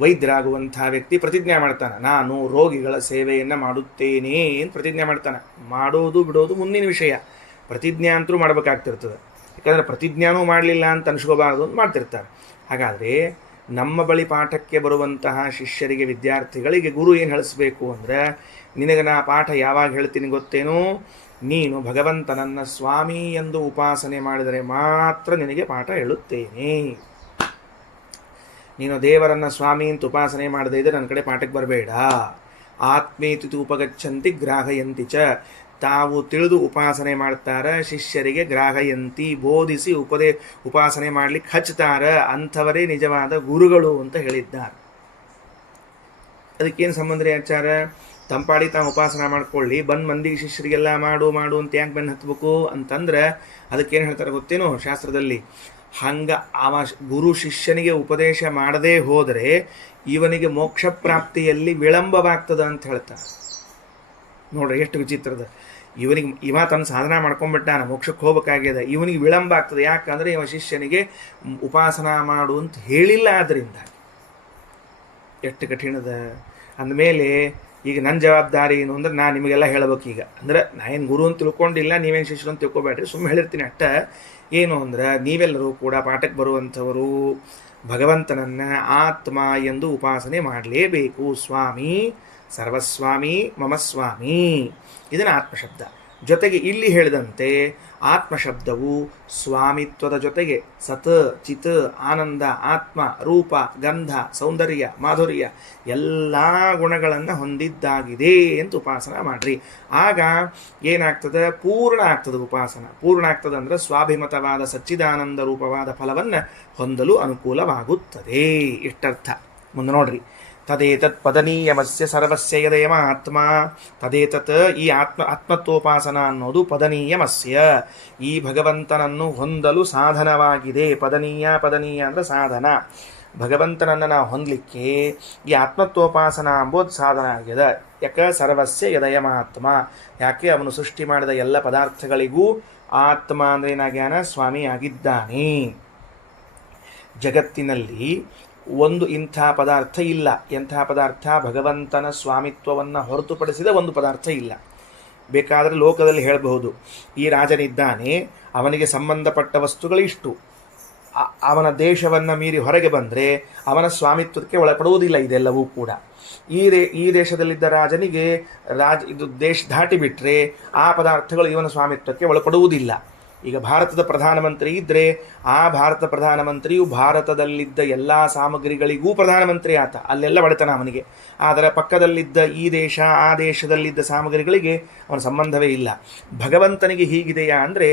ವೈದ್ಯರಾಗುವಂಥ ವ್ಯಕ್ತಿ ಪ್ರತಿಜ್ಞೆ ಮಾಡ್ತಾನೆ, ನಾನು ರೋಗಿಗಳ ಸೇವೆಯನ್ನು ಮಾಡುತ್ತೇನೆ ಅಂತ ಪ್ರತಿಜ್ಞೆ ಮಾಡ್ತಾನೆ. ಮಾಡೋದು ಬಿಡೋದು ಮುಂದಿನ ವಿಷಯ, ಪ್ರತಿಜ್ಞೆ ಅಂತೂ ಮಾಡಬೇಕಾಗ್ತಿರ್ತದೆ. ಯಾಕಂದರೆ ಪ್ರತಿಜ್ಞಾನೂ ಮಾಡಲಿಲ್ಲ ಅಂತ ಅನ್ಸ್ಕೋಬಾರ್ದು ಅಂತ ಮಾಡ್ತಿರ್ತಾರೆ. ಹಾಗಾದರೆ ನಮ್ಮ ಬಳಿ ಪಾಠಕ್ಕೆ ಬರುವಂತಹ ಶಿಷ್ಯರಿಗೆ, ವಿದ್ಯಾರ್ಥಿಗಳಿಗೆ ಗುರು ಏನು ಹೇಳಿಸ್ಬೇಕು ಅಂದರೆ, ನಿನಗೆ ನಾ ಪಾಠ ಯಾವಾಗ ಹೇಳ್ತೀನಿ ಗೊತ್ತೇನೋ? ನೀನು ಭಗವಂತನನ್ನ ಸ್ವಾಮಿ ಎಂದು ಉಪಾಸನೆ ಮಾಡಿದರೆ ಮಾತ್ರ ನಿನಗೆ ಪಾಠ ಹೇಳುತ್ತೇನೆ. ನೀನು ದೇವರನ್ನ ಸ್ವಾಮಿ ಅಂತ ಉಪಾಸನೆ ಮಾಡದೇ ಇದ್ದರೆ ನನ್ನ ಕಡೆ ಪಾಠಕ್ಕೆ ಬರಬೇಡ. ಆತ್ಮೇತಿ ಉಪಗಚ್ಚಂತಿ ಗ್ರಾಹಯಂತಿ ಚ. ತಾವು ತಿಳಿದು ಉಪಾಸನೆ ಮಾಡ್ತಾರ, ಶಿಷ್ಯರಿಗೆ ಗ್ರಾಹಯಂತಿ ಬೋಧಿಸಿ ಉಪಾಸನೆ ಮಾಡ್ಲಿಕ್ಕೆ ಹಚ್ತಾರ, ಅಂಥವರೇ ನಿಜವಾದ ಗುರುಗಳು ಅಂತ ಹೇಳಿದ್ದಾರೆ. ಅದಕ್ಕೇನು ಸಂಬಂಧ ರೀ ಆಚಾರ? ತಂಪಾಡಿ ತಾವು ಉಪಾಸನ ಮಾಡ್ಕೊಳ್ಳಿ, ಬಂದು ಮಂದಿಗೆ ಶಿಷ್ಯರಿಗೆಲ್ಲ ಮಾಡು ಮಾಡು ಅಂತ ಯಾಕೆ ಬೆನ್ನು ಹತ್ಬೇಕು ಅಂತಂದ್ರೆ ಅದಕ್ಕೇನು ಹೇಳ್ತಾರೆ ಗೊತ್ತೇನೋ ಶಾಸ್ತ್ರದಲ್ಲಿ? ಹಂಗ ಅವ ಗುರು ಶಿಷ್ಯನಿಗೆ ಉಪದೇಶ ಮಾಡದೇ ಹೋದರೆ ಇವನಿಗೆ ಮೋಕ್ಷ ಪ್ರಾಪ್ತಿಯಲ್ಲಿ ವಿಳಂಬವಾಗ್ತದ ಅಂತ ಹೇಳ್ತಾರೆ. ನೋಡ್ರಿ ಎಷ್ಟು ವಿಚಿತ್ರದ. ಇವ ತನ್ನ ಸಾಧನ ಮಾಡ್ಕೊಂಡ್ಬಿಟ್ಟಾನ, ಮೋಕ್ಷಕ್ಕೆ ಹೋಗ್ಬೇಕಾಗ್ಯದ, ಇವನಿಗೆ ವಿಳಂಬ ಆಗ್ತದೆ. ಯಾಕಂದ್ರೆ ಇವ ಶಿಷ್ಯನಿಗೆ ಉಪಾಸನಾ ಮಾಡು ಅಂತ ಹೇಳಿಲ್ಲ. ಆದ್ರಿಂದ ಎಷ್ಟು ಕಠಿಣದ. ಅಂದಮೇಲೆ ಈಗ ನನ್ನ ಜವಾಬ್ದಾರಿ ಏನು ಅಂದ್ರೆ ನಾನು ನಿಮಗೆಲ್ಲ ಹೇಳಬೇಕು. ಈಗ ಅಂದ್ರೆ ನಾ ಏನು ಗುರು ಅಂತ ತಿಳ್ಕೊಂಡಿಲ್ಲ, ನೀವೇನು ಶಿಷ್ಯರು ಅಂತ ತಿಳ್ಕೊಬೇಡ್ರಿ, ಸುಮ್ಮನೆ ಹೇಳಿರ್ತೀನಿ ಅಷ್ಟ. ಏನು ಅಂದ್ರೆ ನೀವೆಲ್ಲರೂ ಕೂಡ ಪಾಠಕ್ಕೆ ಬರುವಂಥವರು ಭಗವಂತನನ್ನ ಆತ್ಮ ಎಂದು ಉಪಾಸನೆ ಮಾಡಲೇಬೇಕು. ಸ್ವಾಮಿ ಸರ್ವಸ್ವಾಮಿ ಮಮ ಸ್ವಾಮಿ, ಇದನ್ನು ಆತ್ಮಶಬ್ದ. ಜೊತೆಗೆ ಇಲ್ಲಿ ಹೇಳಿದಂತೆ ಆತ್ಮಶಬ್ದವು ಸ್ವಾಮಿತ್ವದ ಜೊತೆಗೆ ಸತ್ ಚಿತ್ ಆನಂದ ಆತ್ಮ ರೂಪ ಗಂಧ ಸೌಂದರ್ಯ ಮಾಧುರ್ಯ ಎಲ್ಲ ಗುಣಗಳನ್ನು ಹೊಂದಿದ್ದಾಗಿದೆ ಅಂತ ಉಪಾಸನ ಮಾಡ್ರಿ. ಆಗ ಏನಾಗ್ತದೆ? ಪೂರ್ಣ ಆಗ್ತದೆ. ಉಪಾಸನ ಪೂರ್ಣ ಆಗ್ತದೆ ಅಂದ್ರೆ ಸ್ವಾಭಿಮತವಾದ ಸಚ್ಚಿದಾನಂದ ರೂಪವಾದ ಫಲವನ್ನು ಹೊಂದಲು ಅನುಕೂಲವಾಗುತ್ತದೆ. ಇಷ್ಟರ್ಥ. ಮುಂದೆ ನೋಡ್ರಿ. ತದೇತತ್ ಪದನೀಯಮಸ್ಯ ಸರ್ವಸ್ಯ ಯದಯಮ ಆತ್ಮ. ತದೇತತ್ ಈ ಆತ್ಮತ್ವೋಪಾಸನ ಅನ್ನೋದು ಪದನೀಯಮಸ್ಯ ಈ ಭಗವಂತನನ್ನು ಹೊಂದಲು ಸಾಧನವಾಗಿದೆ. ಪದನೀಯ ಅಂದರೆ ಸಾಧನ. ಭಗವಂತನನ್ನು ನಾವು ಹೊಂದಲಿಕ್ಕೆ ಈ ಆತ್ಮತ್ವೋಪಾಸನ ಎಂಬುದು ಸಾಧನ ಆಗಿದೆ. ಯಾಕೆ? ಸರ್ವಸ್ಯ ಯದಯಮ ಆತ್ಮ. ಯಾಕೆ? ಅವನು ಸೃಷ್ಟಿ ಮಾಡಿದ ಎಲ್ಲ ಪದಾರ್ಥಗಳಿಗೂ ಆತ್ಮ ಅಂದ್ರೆ ಏನಾಗ್ಯಾನ? ಸ್ವಾಮಿ ಆಗಿದ್ದಾನೆ. ಜಗತ್ತಿನಲ್ಲಿ ಒಂದು ಇಂಥ ಪದಾರ್ಥ ಇಲ್ಲ. ಎಂಥ ಪದಾರ್ಥ? ಭಗವಂತನ ಸ್ವಾಮಿತ್ವವನ್ನು ಹೊರತುಪಡಿಸಿದ ಒಂದು ಪದಾರ್ಥ ಇಲ್ಲ. ಬೇಕಾದರೆ ಲೋಕದಲ್ಲಿ ಹೇಳಬಹುದು, ಈ ರಾಜನಿದ್ದಾನೆ, ಅವನಿಗೆ ಸಂಬಂಧಪಟ್ಟ ವಸ್ತುಗಳಿಷ್ಟು, ಅವನ ದೇಶವನ್ನು ಮೀರಿ ಹೊರಗೆ ಬಂದರೆ ಅವನ ಸ್ವಾಮಿತ್ವಕ್ಕೆ ಒಳಪಡುವುದಿಲ್ಲ. ಇದೆಲ್ಲವೂ ಕೂಡ ಈ ದೇಶದಲ್ಲಿದ್ದ ರಾಜನಿಗೆ ಇದು ದೇಶ ದಾಟಿ ಬಿಟ್ಟರೆ ಆ ಪದಾರ್ಥಗಳು ಇವನ ಸ್ವಾಮಿತ್ವಕ್ಕೆ ಒಳಪಡುವುದಿಲ್ಲ. ಈಗ ಭಾರತದ ಪ್ರಧಾನಮಂತ್ರಿ ಇದ್ದರೆ ಆ ಭಾರತ ಪ್ರಧಾನಮಂತ್ರಿಯು ಭಾರತದಲ್ಲಿದ್ದ ಎಲ್ಲ ಸಾಮಗ್ರಿಗಳಿಗೂ ಪ್ರಧಾನಮಂತ್ರಿ ಆತ, ಅಲ್ಲೆಲ್ಲ ಬಡತನ ಅವನಿಗೆ. ಆದರೆ ಪಕ್ಕದಲ್ಲಿದ್ದ ಈ ದೇಶ ಆ ದೇಶದಲ್ಲಿದ್ದ ಸಾಮಗ್ರಿಗಳಿಗೆ ಅವನ ಸಂಬಂಧವೇ ಇಲ್ಲ. ಭಗವಂತನಿಗೆ ಹೀಗಿದೆಯಾ ಅಂದರೆ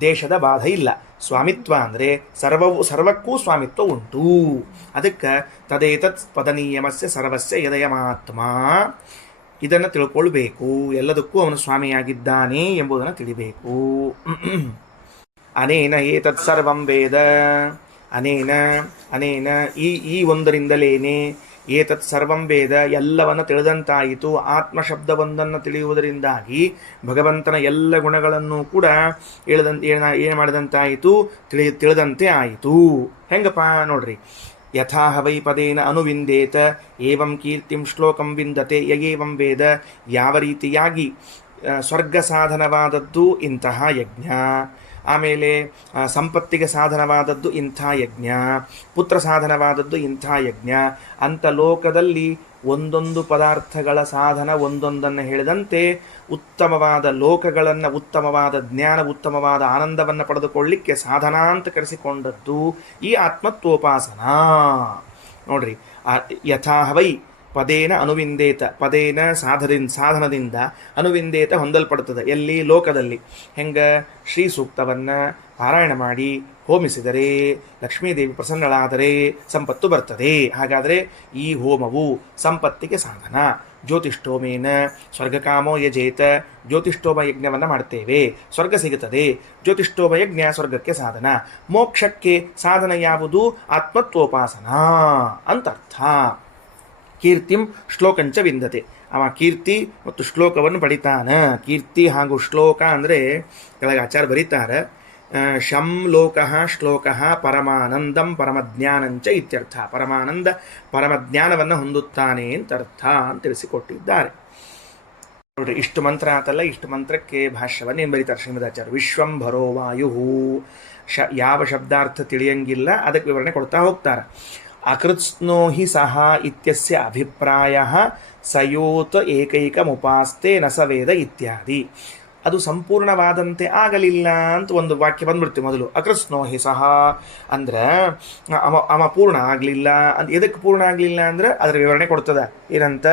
ದೇಶದ ಬಾಧೆ ಇಲ್ಲ. ಸ್ವಾಮಿತ್ವ ಅಂದರೆ ಸರ್ವಕ್ಕೂ ಸ್ವಾಮಿತ್ವ ಉಂಟು. ಅದಕ್ಕೆ ತದೇತತ್ ಪದನೀಯಮಸ್ಯ ಸರ್ವಸ್ಯ ಯದಯಮಾತ್ಮ. ಇದನ್ನು ತಿಳ್ಕೊಳ್ಬೇಕು. ಎಲ್ಲದಕ್ಕೂ ಅವನು ಸ್ವಾಮಿಯಾಗಿದ್ದಾನೆ ಎಂಬುದನ್ನು ತಿಳಿಬೇಕು. ಅನೇನ ಏತತ್ ಸರ್ವಂ ವೇದ. ಅನೇನ ಈ ಒಂದರಿಂದಲೇನೆ ಏತತ್ ಸರ್ವಂ ವೇದ ಎಲ್ಲವನ್ನು ತಿಳಿದಂತಾಯಿತು. ಆತ್ಮಶಬ್ದವೊಂದನ್ನು ತಿಳಿಯುವುದರಿಂದಾಗಿ ಭಗವಂತನ ಎಲ್ಲ ಗುಣಗಳನ್ನು ಕೂಡ ಏನು ಮಾಡಿದಂತಾಯಿತು? ತಿಳಿದಂತೆ ಆಯಿತು. ಹೆಂಗಪ್ಪ ನೋಡ್ರಿ. ಯಥಾ ವೈ ಪದೇನ ಅನುವಿಂದೇತ ಏವಂ ಕೀರ್ತಿಂ ಶ್ಲೋಕಂ ವಿಂದತೆ ಯಗೇವಂ ವೇದ. ಯಾವ ರೀತಿಯಾಗಿ ಸ್ವರ್ಗ ಸಾಧನವಾದದ್ದು ಇಂತಹ ಯಜ್ಞ, ಆಮೇಲೆ ಸಂಪತ್ತಿಗೆ ಸಾಧನವಾದದ್ದು ಇಂಥ ಯಜ್ಞ, ಪುತ್ರ ಸಾಧನವಾದದ್ದು ಇಂಥ ಯಜ್ಞ ಅಂತ ಲೋಕದಲ್ಲಿ ಒಂದೊಂದು ಪದಾರ್ಥಗಳ ಸಾಧನ ಒಂದೊಂದನ್ನು ಹೇಳಿದಂತೆ ಉತ್ತಮವಾದ ಲೋಕಗಳನ್ನು, ಉತ್ತಮವಾದ ಜ್ಞಾನ, ಉತ್ತಮವಾದ ಆನಂದವನ್ನು ಪಡೆದುಕೊಳ್ಳಿಕ್ಕೆ ಸಾಧನ ಅಂತ ಕರೆಸಿಕೊಂಡದ್ದು ಈ ಆತ್ಮತ್ವೋಪಾಸನ. ನೋಡ್ರಿ. ಯಥಾ ವೈ ಪದೇನ ಅನುವಿಂದೇತ. ಪದೇನ ಸಾಧನದಿಂದ ಅನುವಿಂದೇತ ಹೊಂದಲ್ಪಡುತ್ತದೆ. ಎಲ್ಲಿ? ಲೋಕದಲ್ಲಿ. ಹೆಂಗೆ? ಶ್ರೀ ಸೂಕ್ತವನ್ನು ಪಾರಾಯಣ ಮಾಡಿ ಹೋಮಿಸಿದರೆ ಲಕ್ಷ್ಮೀದೇವಿ ಪ್ರಸನ್ನಳಾದರೆ ಸಂಪತ್ತು ಬರ್ತದೆ. ಹಾಗಾದರೆ ಈ ಹೋಮವು ಸಂಪತ್ತಿಗೆ ಸಾಧನ. ಜ್ಯೋತಿಷ್ಠೋಮೇನ ಸ್ವರ್ಗಕಾಮೋ ಯಜೇತ. ಜ್ಯೋತಿಷ್ಠೋಮ ಯಜ್ಞವನ್ನು ಮಾಡ್ತೇವೆ, ಸ್ವರ್ಗ ಸಿಗುತ್ತದೆ. ಜ್ಯೋತಿಷ್ಠೋಮ ಯಜ್ಞ ಸ್ವರ್ಗಕ್ಕೆ ಸಾಧನ. ಮೋಕ್ಷಕ್ಕೆ ಸಾಧನ ಯಾವುದು? ಆತ್ಮತ್ವೋಪಾಸನ ಅಂತರ್ಥ. ಕೀರ್ತಿಂ ಶ್ಲೋಕಂಚ ವಿಂದತೆ. ಅವ ಕೀರ್ತಿ ಮತ್ತು ಶ್ಲೋಕವನ್ನು ಪಡಿತಾನ. ಕೀರ್ತಿ ಹಾಗೂ ಶ್ಲೋಕ ಅಂದರೆ ಕೆಳಗೆ ಆಚಾರ್ಯ ಬರೀತಾರೆ, ಶಂ ಲೋಕಃ ಶ್ಲೋಕಃ ಪರಮಾನಂದಂ ಪರಮಜ್ಞಾನಂಚ ಇತ್ಯರ್ಥ. ಪರಮಾನಂದ ಪರಮಜ್ಞಾನವನ್ನು ಹೊಂದುತ್ತಾನೆ ಅಂತ ಅರ್ಥ ಅಂತ ತಿಳಿಸಿಕೊಟ್ಟಿದ್ದಾರೆ. ನೋಡ್ರಿ, ಇಷ್ಟು ಮಂತ್ರ ಆತಲ್ಲ, ಇಷ್ಟು ಮಂತ್ರಕ್ಕೆ ಭಾಷ್ಯವನ್ನು ಏನು ಬರೀತಾರೆ ಶ್ರೀಮದಾಚಾರ್ಯ. ವಿಶ್ವಂಭರೋ ವಾಯು. ಯಾವ ಶಬ್ದಾರ್ಥ ತಿಳಿಯಂಗಿಲ್ಲ, ಅದಕ್ಕೆ ವಿವರಣೆ ಕೊಡ್ತಾ ಹೋಗ್ತಾರೆ. ಅಕೃತ್ಸ್ನೋ ಹಿ ಸಹ ಇತ್ಯಸ್ಯ ಅಭಿಪ್ರಾಯ ಸಯೋತ್ ಏಕೈಕಮುಪಾಸ್ತೆ ನ ಸವೇದ ಇತ್ಯಾದಿ. ಅದು ಸಂಪೂರ್ಣವಾದಂತೆ ಆಗಲಿಲ್ಲ ಅಂತ ಒಂದು ವಾಕ್ಯ ಬಂದ್ಬಿಡ್ತೀವಿ ಮೊದಲು. ಅಕೃತ್ಸ್ನೋ ಹಿ ಸಹ ಅಂದ್ರೆ ಅವ ಪೂರ್ಣ ಆಗಲಿಲ್ಲ ಅಂತ. ಎದಕ್ಕೆ ಪೂರ್ಣ ಆಗಲಿಲ್ಲ ಅಂದ್ರೆ ಅದರ ವಿವರಣೆ ಕೊಡ್ತದೆ. ಏನಂತ?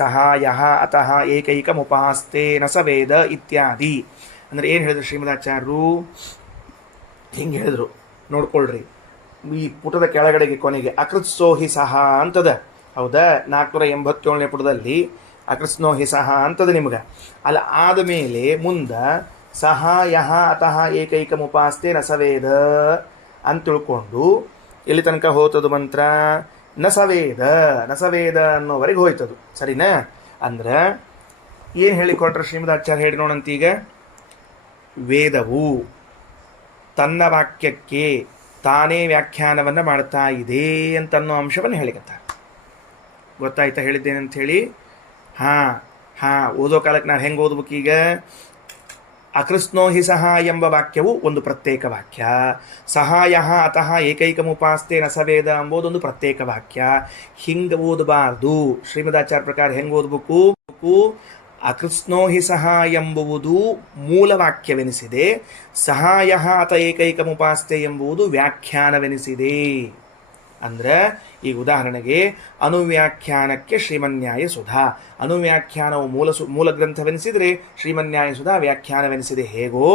ಸಹ ಯಹ ಅತಃ ಏಕೈಕಮುಪಾಸ್ತೆ ನ ಸವೇದ ಇತ್ಯಾದಿ. ಅಂದ್ರೆ ಏನು ಹೇಳಿದ್ರು ಶ್ರೀಮದಾಚಾರ್ಯರು? ಹಿಂಗೆ ಹೇಳಿದ್ರು, ನೋಡ್ಕೊಳ್ರಿ. ಈ ಪುಟದ ಕೆಳಗಡೆಗೆ ಕೊನೆಗೆ ಅಕೃತ್ಸೋಹಿ ಸಹ ಅಂತದ, ಹೌದಾ? 487ನೇ ಪುಟದಲ್ಲಿ ಅಕೃತ್ಸ್ನೋಹಿ ಸಹ ಅಂತದ ನಿಮ್ಗೆ. ಅಲ್ಲ, ಆದಮೇಲೆ ಮುಂದೆ ಸಹ ಯಹ ಅತಃ ಏಕೈಕಮುಪಾಸ್ತೆ ರಸವೇದ ಅಂತ ತಿಳ್ಕೊಂಡು ಎಲ್ಲಿ ತನಕ ಹೋತದು ಮಂತ್ರ? ನಸವೇದ ನಸವೇದ ಅನ್ನೋವರೆಗೆ ಹೋಯ್ತದು. ಸರಿನಾ? ಅಂದ್ರೆ ಏನು ಹೇಳಿಕೊಟ್ರೆ ಶ್ರೀಮದಾಚಾರ್ಯ ಹೇಳಿ ನೋಡಂತೀಗ, ವೇದವು ತನ್ನ ವಾಕ್ಯಕ್ಕೆ ತಾನೇ ವ್ಯಾಖ್ಯಾನವನ್ನು ಮಾಡ್ತಾ ಇದೆ ಅಂತನ್ನೋ ಅಂಶವನ್ನು ಹೇಳಿಕತ್ತಾರೆ. ಗೊತ್ತಾಯ್ತಾ ಹೇಳಿದ್ದೇನೆ ಅಂತ ಹೇಳಿ? ಓದೋ ಕಾಲಕ್ಕೆ ನಾವು ಹೆಂಗೆ ಓದ್ಬೇಕೀಗ? ಅಕೃಷ್ಣೋ ಹಿ ಸಹ ಎಂಬ ವಾಕ್ಯವು ಒಂದು ಪ್ರತ್ಯೇಕ ವಾಕ್ಯ, ಸಹಾಯ ಅತಃ ಏಕೈಕಮುಪಾಸ್ತೆ ನಸವೇದ ಎಂಬುದೊಂದು ಪ್ರತ್ಯೇಕ ವಾಕ್ಯ. ಹಿಂಗೆ ಓದಬಾರ್ದು. ಶ್ರೀಮದಾಚಾರ್ಯ ಪ್ರಕಾರ ಹೆಂಗೆ ಓದಬೇಕು? ಅಕೃಷ್ಣೋ ಹಿ ಸಹ ಎಂಬುವುದು ಮೂಲ ವಾಕ್ಯವೆನಿಸಿದೆ, ಸಹಾಯ ಅತ ಏಕೈಕಮುಪಾಸ್ತೆ ಎಂಬುದು ವ್ಯಾಖ್ಯಾನವೆನಿಸಿದೆ. ಅಂದ್ರೆ ಈಗ ಉದಾಹರಣೆಗೆ ಅನುವ್ಯಾಖ್ಯಾನಕ್ಕೆ ಶ್ರೀಮನ್ಯಾಯ ಸುಧಾ, ಅನುವ್ಯಾಖ್ಯಾನವು ಮೂಲ ಗ್ರಂಥವೆನಿಸಿದರೆ ಶ್ರೀಮನ್ಯಾಯ ಸುಧಾ ವ್ಯಾಖ್ಯಾನವೆನಿಸಿದೆ. ಹೇಗೋ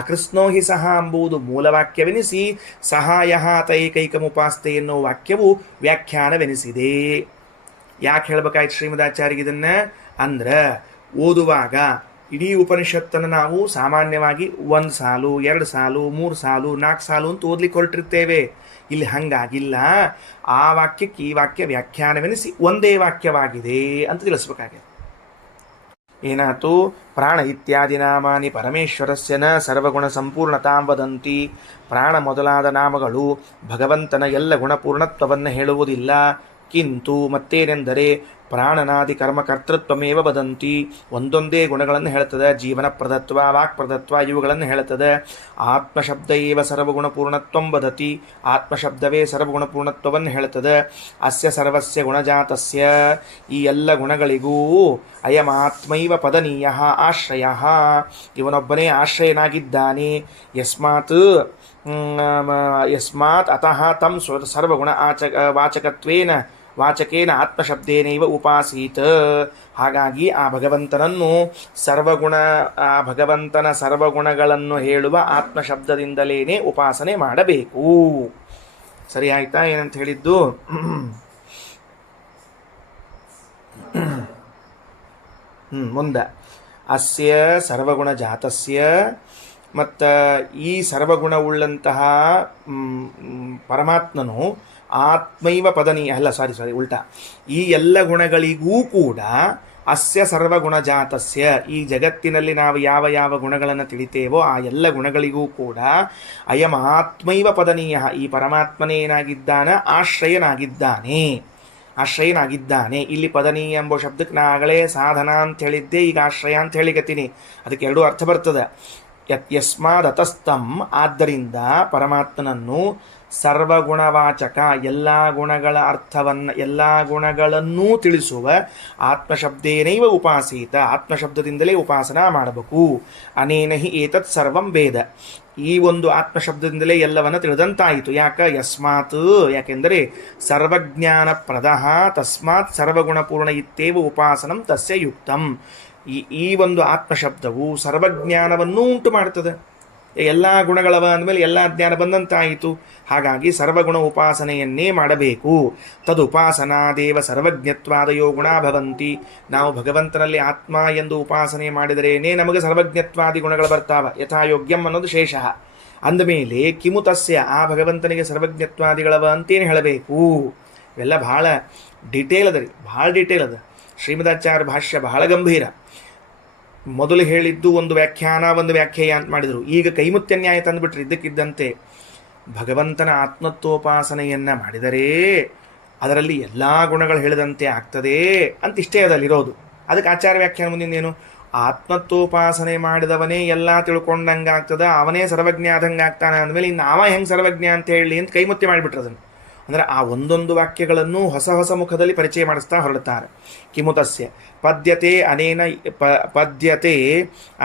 ಅಕೃಷ್ಣೋ ಹಿ ಸಹ ಎಂಬುದು ಮೂಲವಾಕ್ಯವೆನಿಸಿ ಸಹಾಯ ಅತ ಏಕೈಕಮುಪಾಸ್ತೆ ಎನ್ನುವ ವಾಕ್ಯವು ವ್ಯಾಖ್ಯಾನವೆನಿಸಿದೆ. ಯಾಕೆ ಹೇಳ್ಬೇಕಾಯ್ತು ಶ್ರೀಮದಾಚಾರ್ಯ ಇದನ್ನ? ಅಂದ್ರೆ ಓದುವಾಗ ಇಡೀ ಉಪನಿಷತ್ತನ್ನು ನಾವು ಸಾಮಾನ್ಯವಾಗಿ 1 ಸಾಲು 2 ಸಾಲು 3 ಸಾಲು 4 ಸಾಲು ಅಂತ ಓದ್ಲಿಕ್ಕೆ ಹೊರಟಿರ್ತೇವೆ. ಇಲ್ಲಿ ಹಂಗಾಗಿಲ್ಲ. ಆ ವಾಕ್ಯಕ್ಕೆ ಈ ವಾಕ್ಯ ವ್ಯಾಖ್ಯಾನವೆನಿಸಿ ಒಂದೇ ವಾಕ್ಯವಾಗಿದೆ ಅಂತ ತಿಳಿಸ್ಬೇಕಾಗಿದೆ. ಏನಾಯ್ತು? ಪ್ರಾಣ ಇತ್ಯಾದಿ ನಾಮಾನಿ ಪರಮೇಶ್ವರಸ್ಯ ನ ಸರ್ವಗುಣ ಸಂಪೂರ್ಣತಾಂ ವದಂತಿ. ಪ್ರಾಣ ಮೊದಲಾದ ನಾಮಗಳು ಭಗವಂತನ ಎಲ್ಲ ಗುಣಪೂರ್ಣತ್ವವನ್ನು ಹೇಳುವುದಿಲ್ಲ. ಕಿಂತು ಮತ್ತೇನೆಂದರೆ ಪ್ರಾಣನಾದಿ ಕರ್ಮಕರ್ತೃತ್ವಮೇವ ವದಂತಿ. ಒಂದೊಂದೇ ಗುಣಗಳನ್ನು ಹೇಳುತ್ತದೆ. ಜೀವನ ಪ್ರದತ್ವ, ವಾಕ್ಪ್ರದತ್ವ ಇವುಗಳನ್ನು ಹೇಳುತ್ತದೆ. ಆತ್ಮಶಬ್ದ ಏವ ಸರ್ವಗುಣಪೂರ್ಣತ್ವಂ ವದತಿ. ಆತ್ಮಶಬ್ದವೇ ಸರ್ವಗುಣಪೂರ್ಣತ್ವವನ್ನು ಹೇಳುತ್ತದೆ. ಅಸ್ಯ ಸರ್ವಸ್ಯ ಗುಣಜಾತಸ್ಯ, ಈ ಎಲ್ಲ ಗುಣಗಳಿಗೂ ಅಯಮಾತ್ಮೈವ ಪದನೀಯ ಆಶ್ರಯ, ಇವನೊಬ್ಬನೇ ಆಶ್ರಯನಾಗಿದ್ದಾನೆ. ಯಸ್ಮಾತ್ ಅತಃ ತಂ ಸರ್ವಗುಣ ವಾಚಕೇನ ಆತ್ಮಶಬ್ದೇನೈವ ಉಪಾಸೀತ. ಹಾಗಾಗಿ ಆ ಭಗವಂತನನ್ನು ಭಗವಂತನ ಸರ್ವಗುಣಗಳನ್ನು ಹೇಳುವ ಆತ್ಮಶಬ್ದದಿಂದಲೇನೆ ಉಪಾಸನೆ ಮಾಡಬೇಕು. ಸರಿ ಆಯ್ತಾ ಏನಂತ ಹೇಳಿದ್ದು? ಮುಂದೆ ಅಸ್ಯ ಸರ್ವಗುಣ ಜಾತಸ್ಯ, ಮತ್ತು ಈ ಸರ್ವಗುಣವುಳ್ಳಂತಹ ಪರಮಾತ್ಮನು ಆತ್ಮೈವ ಪದನೀಯ ಉಲ್ಟಾ, ಈ ಎಲ್ಲ ಗುಣಗಳಿಗೂ ಕೂಡ ಅಸ್ಯ ಸರ್ವಗುಣ ಜಾತಸ್ಯ, ಈ ಜಗತ್ತಿನಲ್ಲಿ ನಾವು ಯಾವ ಯಾವ ಗುಣಗಳನ್ನು ತಿಳಿತೇವೋ ಆ ಎಲ್ಲ ಗುಣಗಳಿಗೂ ಕೂಡ ಅಯಂ ಆತ್ಮೈವ ಪದನೀಯ, ಈ ಪರಮಾತ್ಮನೇ ಏನಾಗಿದ್ದಾನೆ? ಆಶ್ರಯನಾಗಿದ್ದಾನೆ. ಇಲ್ಲಿ ಪದನೀಯ ಎಂಬ ಶಬ್ದಕ್ಕೆ ನಾ ಆಗಲೇ ಸಾಧನ ಅಂತ ಹೇಳಿದ್ದೆ, ಈಗ ಆಶ್ರಯ ಅಂತ ಹೇಳಿಕತ್ತೀನಿ. ಅದಕ್ಕೆ ಎರಡೂ ಅರ್ಥ ಬರ್ತದೆ. ಯಸ್ಮಾದತಸ್ತಂ, ಆದ್ದರಿಂದ ಪರಮಾತ್ಮನನ್ನು ಸರ್ವಗುಣವಾಚಕ, ಎಲ್ಲ ಗುಣಗಳ ಅರ್ಥವನ್ನು ಎಲ್ಲ ಗುಣಗಳನ್ನೂ ತಿಳಿಸುವ ಆತ್ಮಶಬ್ದೇನೈವ ಉಪಾಸೀತ, ಆತ್ಮಶಬ್ದದಿಂದಲೇ ಉಪಾಸನಾ ಮಾಡಬೇಕು. ಅನೇನ ಹಿ ಏತತ್ ಸರ್ವಂ ವೇದ, ಈ ಒಂದು ಆತ್ಮಶಬ್ದದಿಂದಲೇ ಎಲ್ಲವನ್ನು ತಿಳಿದಂತಾಯಿತು. ಯಾಕೆಂದರೆ ಸರ್ವಜ್ಞಾನಪ್ರದ ತಸ್ಮಾತ್ ಸರ್ವಗುಣಪೂರ್ಣ ಇತ್ತೇವ ಉಪಾಸನಂ ತಸ್ಯ ಯುಕ್ತಂ. ಈ ಒಂದು ಆತ್ಮಶಬ್ದವು ಸರ್ವಜ್ಞಾನವನ್ನೂ ಉಂಟು ಮಾಡ್ತದೆ. ಎಲ್ಲ ಗುಣಗಳವ ಅಂದಮೇಲೆ ಎಲ್ಲ ಜ್ಞಾನ ಬಂದಂತಾಯಿತು. ಹಾಗಾಗಿ ಸರ್ವಗುಣ ಉಪಾಸನೆಯನ್ನೇ ಮಾಡಬೇಕು. ತದುಪಾಸನಾದೇವ ಸರ್ವಜ್ಞತ್ವಾದಯೋ ಗುಣ ಭವಂತಿ. ನಾವು ಭಗವಂತನಲ್ಲಿ ಆತ್ಮ ಎಂದು ಉಪಾಸನೆ ಮಾಡಿದರೇನೇ ನಮಗೆ ಸರ್ವಜ್ಞತ್ವಾದಿ ಗುಣಗಳು ಬರ್ತಾವ. ಯಥಾಯೋಗ್ಯಂ ಅನ್ನೋದು ಶೇಷ. ಅಂದಮೇಲೆ ಕಿಮುತಸ್ಯ, ಆ ಭಗವಂತನಿಗೆ ಸರ್ವಜ್ಞತ್ವಾದಿಗಳವ ಅಂತೇನು ಹೇಳಬೇಕು? ಇವೆಲ್ಲ ಭಾಳ ಡಿಟೇಲ್ ಅದ ರೀ, ಭಾಳ ಡಿಟೇಲ್ ಅದ. ಶ್ರೀಮದಾಚಾರ್ಯ ಭಾಷ್ಯ ಬಹಳ ಗಂಭೀರ. ಮೊದಲು ಹೇಳಿದ್ದು ಒಂದು ವ್ಯಾಖ್ಯಾನ ಒಂದು ವ್ಯಾಖ್ಯೇಯ ಅಂತ ಮಾಡಿದರು. ಈಗ ಕೈಮುತ್ಯ ನ್ಯಾಯ ತಂದುಬಿಟ್ರೆ ಇದ್ದಕ್ಕಿದ್ದಂತೆ ಭಗವಂತನ ಆತ್ಮತ್ವೋಪಾಸನೆಯನ್ನು ಮಾಡಿದರೆ ಅದರಲ್ಲಿ ಎಲ್ಲ ಗುಣಗಳು ಹೇಳಿದಂತೆ ಆಗ್ತದೆ ಅಂತ ಇಷ್ಟೇ ಅದಲ್ಲಿರೋದು. ಅದಕ್ಕೆ ಆಚಾರ್ಯ ವ್ಯಾಖ್ಯಾನ ಮುಂದಿನೇನು? ಆತ್ಮತ್ವೋಪಾಸನೆ ಮಾಡಿದವನೇ ಎಲ್ಲ ತಿಳ್ಕೊಂಡಂಗೆ ಆಗ್ತದೆ, ಅವನೇ ಸರ್ವಜ್ಞ ಆದಂಗೆ ಆಗ್ತಾನೆ ಅಂದಮೇಲೆ ಇನ್ನು ಅವ ಹೆಂಗೆ ಸರ್ವಜ್ಞ ಅಂತ ಹೇಳಿ ಅಂತ ಕೈಮುತ್ಯ ಮಾಡಿಬಿಟ್ರೆ ಅದನ್ನು. ಅಂದರೆ ಆ ಒಂದೊಂದು ವಾಕ್ಯಗಳನ್ನು ಹೊಸ ಹೊಸ ಮುಖದಲ್ಲಿ ಪರಿಚಯ ಮಾಡಿಸ್ತಾ ಹೊರಡ್ತಾರೆ. ಕಿಮುತಸ್ಯ ಪದ್ಯತೆ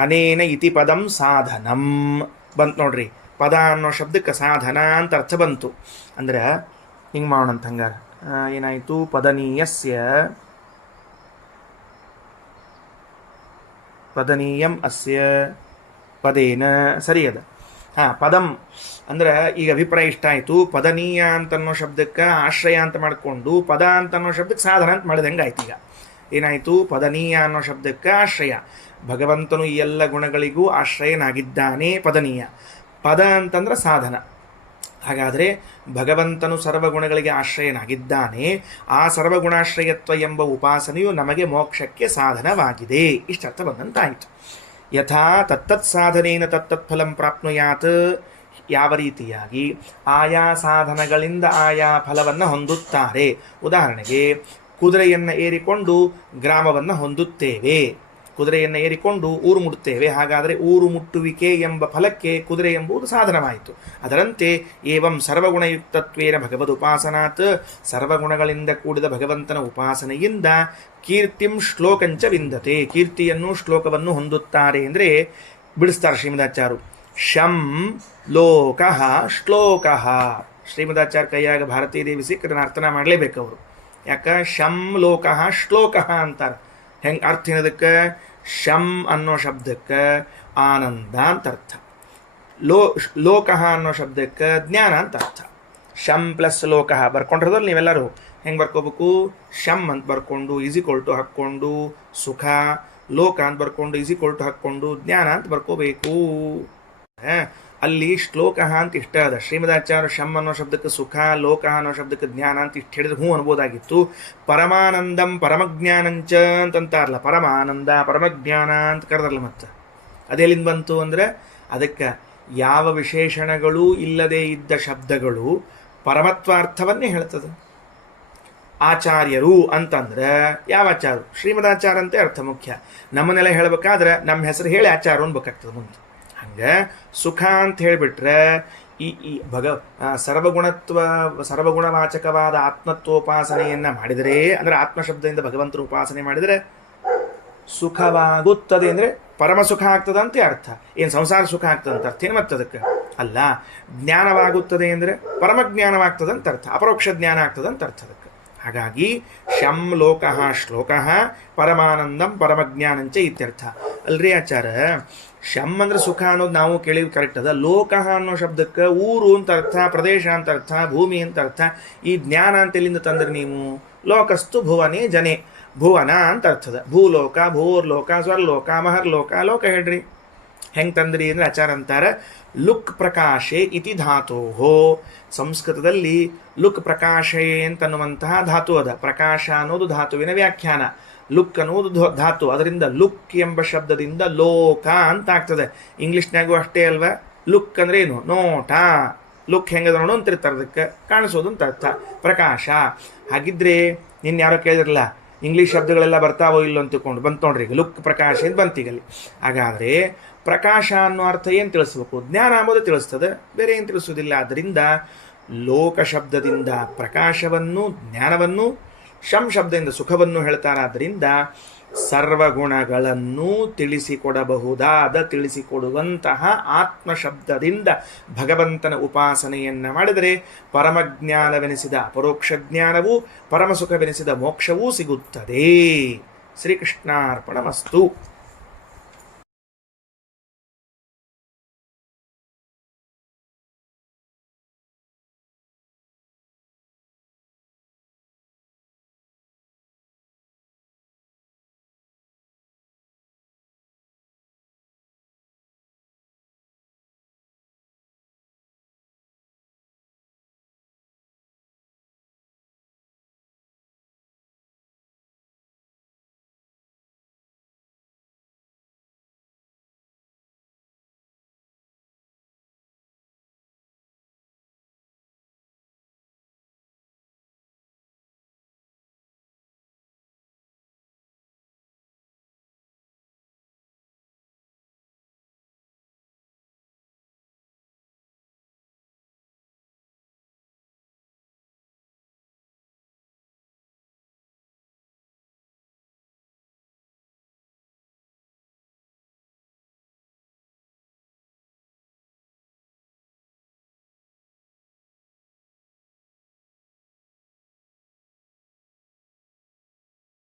ಅನೇನ ಇತಿ ಪದಂ ಸಾಧನಂ ಬಂತು ನೋಡ್ರಿ. ಪದ ಅನ್ನೋ ಶಬ್ದಕ್ಕೆ ಸಾಧನ ಅಂತ ಅರ್ಥ ಬಂತು. ಅಂದ್ರೆ ಹಿಂಗೆ ಮಾಡೋಣಂತ. ಹಂಗಾರೆ ಏನಾಯಿತು? ಪದನೀಯಂ ಅಸ್ಯ ಪದೇನ, ಸರಿ ಅದ. ಪದಂ ಅಂದ್ರೆ ಈಗ ಅಭಿಪ್ರಾಯ ಇಷ್ಟ ಆಯಿತು. ಪದನೀಯ ಅಂತನ್ನೋ ಶಬ್ದಕ್ಕೆ ಆಶ್ರಯ ಅಂತ ಮಾಡಿಕೊಂಡು ಪದ ಅಂತನ್ನೋ ಶಬ್ದಕ್ಕೆ ಸಾಧನ ಅಂತ ಮಾಡಿದಂಗೆ ಆಯ್ತು. ಈಗ ಏನಾಯಿತು? ಪದನೀಯ ಅನ್ನೋ ಶಬ್ದಕ್ಕೆ ಆಶ್ರಯ. ಭಗವಂತನು ಈ ಎಲ್ಲ ಗುಣಗಳಿಗೂ ಆಶ್ರಯನಾಗಿದ್ದಾನೆ, ಪದನೀಯ. ಪದ ಅಂತಂದ್ರೆ ಸಾಧನ. ಹಾಗಾದರೆ ಭಗವಂತನು ಸರ್ವಗುಣಗಳಿಗೆ ಆಶ್ರಯನಾಗಿದ್ದಾನೆ. ಆ ಸರ್ವಗುಣಾಶ್ರಯತ್ವ ಎಂಬ ಉಪಾಸನೆಯು ನಮಗೆ ಮೋಕ್ಷಕ್ಕೆ ಸಾಧನವಾಗಿದೆ. ಇಷ್ಟರ್ಥ ಬಂದಂತಾಯಿತು. ಯಥಾ ತತ್ತತ್ ಸಾಧನೇನ ತತ್ತತ್ ಫಲಂ ಪ್ರಾಪ್ನುಯಾತ್, ಯಾವ ರೀತಿಯಾಗಿ ಆಯಾ ಸಾಧನಗಳಿಂದ ಆಯಾ ಫಲವನ್ನು ಹೊಂದುತ್ತಾರೆ. ಉದಾಹರಣೆಗೆ ಕುದುರೆಯನ್ನು ಏರಿಕೊಂಡು ಗ್ರಾಮವನ್ನು ಹೊಂದುತ್ತೇವೆ, ಕುದುರೆಯನ್ನು ಏರಿಕೊಂಡು ಊರು ಮುಟ್ಟುತ್ತೇವೆ. ಹಾಗಾದರೆ ಊರು ಮುಟ್ಟುವಿಕೆ ಎಂಬ ಫಲಕ್ಕೆ ಕುದುರೆ ಎಂಬುದು ಸಾಧನವಾಯಿತು. ಅದರಂತೆ ಏವಂ ಸರ್ವಗುಣಯುಕ್ತತ್ವೇನ ಭಗವದುಪಾಸನಾತ್, ಸರ್ವಗುಣಗಳಿಂದ ಕೂಡಿದ ಭಗವಂತನ ಉಪಾಸನೆಯಿಂದ ಕೀರ್ತಿಂ ಶ್ಲೋಕಂಚ ವಿಂದತೆ, ಕೀರ್ತಿಯನ್ನು ಶ್ಲೋಕವನ್ನು ಹೊಂದುತ್ತಾರೆ. ಅಂದರೆ ಬಿಡಿಸ್ತಾರೆ ಶ್ರೀಮದಾಚಾರ್ಯರು. ಶಂ ಲೋಕಃ ಶ್ಲೋಕಃ. ಶ್ರೀಮದಾಚಾರ್ಯ ಕೈಯಾಗ ಭಾರತೀ ದೇವಿ ಸಿಕ್ಕರನ್ನ ಅರ್ಥನ ಮಾಡಲೇಬೇಕು ಅವರು. ಯಾಕ ಶಂ ಲೋಕಃ ಶ್ಲೋಕಃ ಅಂತಾರೆ. ಹೆಂಗೆ ಅರ್ಥ ಏನದಕ್ಕೆ? ಶಂ ಅನ್ನೋ ಶಬ್ದಕ್ಕೆ ಆನಂದ ಅಂತ ಅರ್ಥ, ಲೋಕಃ ಅನ್ನೋ ಶಬ್ದಕ್ಕೆ ಜ್ಞಾನ ಅಂತ ಅರ್ಥ. ಶಂ ಪ್ಲಸ್ ಲೋಕಃ ಬರ್ಕೊಂಡಿರೋದ್ರಲ್ಲಿ ನೀವೆಲ್ಲರೂ ಹೆಂಗೆ ಬರ್ಕೋಬೇಕು? ಶಂ ಅಂತ ಬರ್ಕೊಂಡು ಈಸಿಕೊಲ್ಟು ಹಾಕ್ಕೊಂಡು ಸುಖ, ಲೋಕ ಅಂತ ಬರ್ಕೊಂಡು ಈಸಿಕೊಲ್ಟು ಹಾಕ್ಕೊಂಡು ಜ್ಞಾನ ಅಂತ ಬರ್ಕೋಬೇಕು. ಅಲ್ಲಿ ಶ್ಲೋಕ ಅಂತ ಇಷ್ಟ ಅದ. ಶ್ರೀಮದಾಚಾರ್ಯ ಶಮ್ ಅನ್ನೋ ಶಬ್ದಕ್ಕೆ ಸುಖ, ಲೋಕ ಅನ್ನೋ ಶಬ್ದಕ್ಕೆ ಜ್ಞಾನ ಅಂತ ಇಷ್ಟು ಹೇಳಿದ್ರೆ ಹ್ಞೂ ಅನ್ಬೋದಾಗಿತ್ತು. ಪರಮಾನಂದಂ ಪರಮಜ್ಞಾನಂಚ ಅಂತಂತಾರಲ್ಲ, ಪರಮಾನಂದ ಪರಮಜ್ಞಾನ ಅಂತ ಕರೆದ್ರಲ್ಲ. ಮತ್ತೆ ಅದೆಲ್ಲಿಂದ ಬಂತು ಅಂದರೆ ಅದಕ್ಕೆ ಯಾವ ವಿಶೇಷಣಗಳೂ ಇಲ್ಲದೇ ಇದ್ದ ಶಬ್ದಗಳು ಪರಮತ್ವಾರ್ಥವನ್ನೇ ಹೇಳ್ತದೆ. ಆಚಾರ್ಯರು ಅಂತಂದ್ರೆ ಯಾವ ಆಚಾರ್ಯರು? ಶ್ರೀಮದಾಚಾರ್ಯ ಅಂತೆ ಅರ್ಥ ಮುಖ್ಯ. ನಮ್ಮನ್ನೆಲ್ಲ ಹೇಳಬೇಕಾದ್ರೆ ನಮ್ಮ ಹೆಸರು ಹೇಳಿ ಆಚಾರ್ಯ ಅನ್ಬೇಕಾಗ್ತದೆ ಮುಂದೆ. ಹಂಗೆ ಸುಖ ಅಂತ ಹೇಳಿಬಿಟ್ರೆ ಈ ಸರ್ವಗುಣವಾಚಕವಾದ ಆತ್ಮತ್ವೋಪಾಸನೆಯನ್ನು ಮಾಡಿದರೆ, ಅಂದರೆ ಆತ್ಮಶಬ್ದದಿಂದ ಭಗವಂತನ ಉಪಾಸನೆ ಮಾಡಿದರೆ ಸುಖವಾಗುತ್ತದೆ. ಅಂದರೆ ಪರಮ ಸುಖ ಆಗ್ತದಂತೆ ಅರ್ಥ. ಏನು ಸಂಸಾರ ಸುಖ ಆಗ್ತದಂತ ಅರ್ಥ ಏನು ಮತ್ತದಕ್ಕೆ ಅಲ್ಲ. ಜ್ಞಾನವಾಗುತ್ತದೆ ಅಂದರೆ ಪರಮಜ್ಞಾನವಾಗ್ತದಂತ ಅರ್ಥ, ಅಪರೋಕ್ಷ ಜ್ಞಾನ ಆಗ್ತದಂತ ಅರ್ಥ ಅದಕ್ಕೆ. ಹಾಗಾಗಿ ಶಂ ಲೋಕಃ ಶ್ಲೋಕಃ ಪರಮಾನಂದಂ ಪರಮಜ್ಞಾನಂಚ ಇತ್ಯರ್ಥ. ಅಲ್ರಿ ಆಚಾರ್ಯ, ಶಂ ಅಂದ್ರೆ ಸುಖ ಅನ್ನೋದು ನಾವು ಕೇಳಿ ಕರೆಕ್ಟ್ ಅದ. ಲೋಕಃ ಅನ್ನೋ ಶಬ್ದಕ್ಕೆ ಊರು ಅಂತ ಅರ್ಥ, ಪ್ರದೇಶ ಅಂತ ಅರ್ಥ, ಭೂಮಿ ಅಂತ ಅರ್ಥ. ಈ ಜ್ಞಾನ ಅಂತ ಎಲ್ಲಿಂದ ತಂದ್ರೆ ನೀವು? ಲೋಕಸ್ತು ಭುವನೇ ಜನೆ, ಭುವನ ಅಂತ ಅರ್ಥದ. ಭೂಲೋಕ, ಭೂರ್ಲೋಕ, ಸ್ವರ್ಲೋಕ, ಮಹರ್ಲೋಕ, ಲೋಕ ಹೇಳ್ರಿ. ಹೆಂಗೆ ತಂದ್ರಿ ಅಂದರೆ ಆಚಾರ ಅಂತಾರೆ ಲುಕ್ ಪ್ರಕಾಶೆ ಇತಿ ಧಾತೋಹೋ. ಸಂಸ್ಕೃತದಲ್ಲಿ ಲುಕ್ ಪ್ರಕಾಶೆ ಅಂತನ್ನುವಂತಹ ಧಾತು ಅದ. ಪ್ರಕಾಶ ಅನ್ನೋದು ಧಾತುವಿನ ವ್ಯಾಖ್ಯಾನ, ಲುಕ್ ಅನ್ನೋದು ಧಾತು. ಅದರಿಂದ ಲುಕ್ ಎಂಬ ಶಬ್ದದಿಂದ ಲೋಕ ಅಂತ ಆಗ್ತದೆ. ಇಂಗ್ಲಿಷ್ನಾಗೂ ಅಷ್ಟೇ ಅಲ್ವಾ? ಲುಕ್ ಅಂದ್ರೆ ಏನು? ನೋಟ. ಲುಕ್ ಹೆಂಗದ ನೋಡು ಅಂತಿರ್ತಾರೆ, ಅದಕ್ಕೆ ಕಾಣಿಸೋದು ಅಂತ ಅರ್ಥ. ಪ್ರಕಾಶ. ಹಾಗಿದ್ರೆ ನಿನ್ನ ಯಾರೋ ಕೇಳಿದ್ರಲ್ಲ ಇಂಗ್ಲೀಷ್ ಶಬ್ದಗಳೆಲ್ಲ ಬರ್ತಾವೋ ಇಲ್ಲೋ ಅಂತ ತಿಳ್ಕೊಂಡು ಬಂತು ನೋಡ್ರಿ. ಈಗ ಲುಕ್ ಪ್ರಕಾಶ ಅಂತ ಬಂತೀಗಲ್ಲಿ. ಹಾಗಾದರೆ ಪ್ರಕಾಶ ಅನ್ನೋ ಅರ್ಥ ಏನು ತಿಳಿಸ್ಬೇಕು? ಜ್ಞಾನ ಅಂಬೋದು ತಿಳಿಸ್ತದೆ, ಬೇರೆ ಏನು ತಿಳಿಸೋದಿಲ್ಲ. ಆದ್ದರಿಂದ ಲೋಕ ಶಬ್ದದಿಂದ ಪ್ರಕಾಶವನ್ನು, ಜ್ಞಾನವನ್ನು, ಶಂ ಶಬ್ದದಿಂದ ಸುಖವನ್ನು ಹೇಳ್ತಾರಾದ್ದರಿಂದ ಸರ್ವಗುಣಗಳನ್ನು ತಿಳಿಸಿಕೊಡುವಂತಹ ಆತ್ಮಶಬ್ದದಿಂದ ಭಗವಂತನ ಉಪಾಸನೆಯನ್ನು ಮಾಡಿದರೆ ಪರಮಜ್ಞಾನವೆನಿಸಿದ ಅಪರೋಕ್ಷ ಜ್ಞಾನವೂ ಪರಮಸುಖವೆನಿಸಿದ ಮೋಕ್ಷವೂ ಸಿಗುತ್ತದೆ. ಶ್ರೀಕೃಷ್ಣಾರ್ಪಣಮಸ್ತು.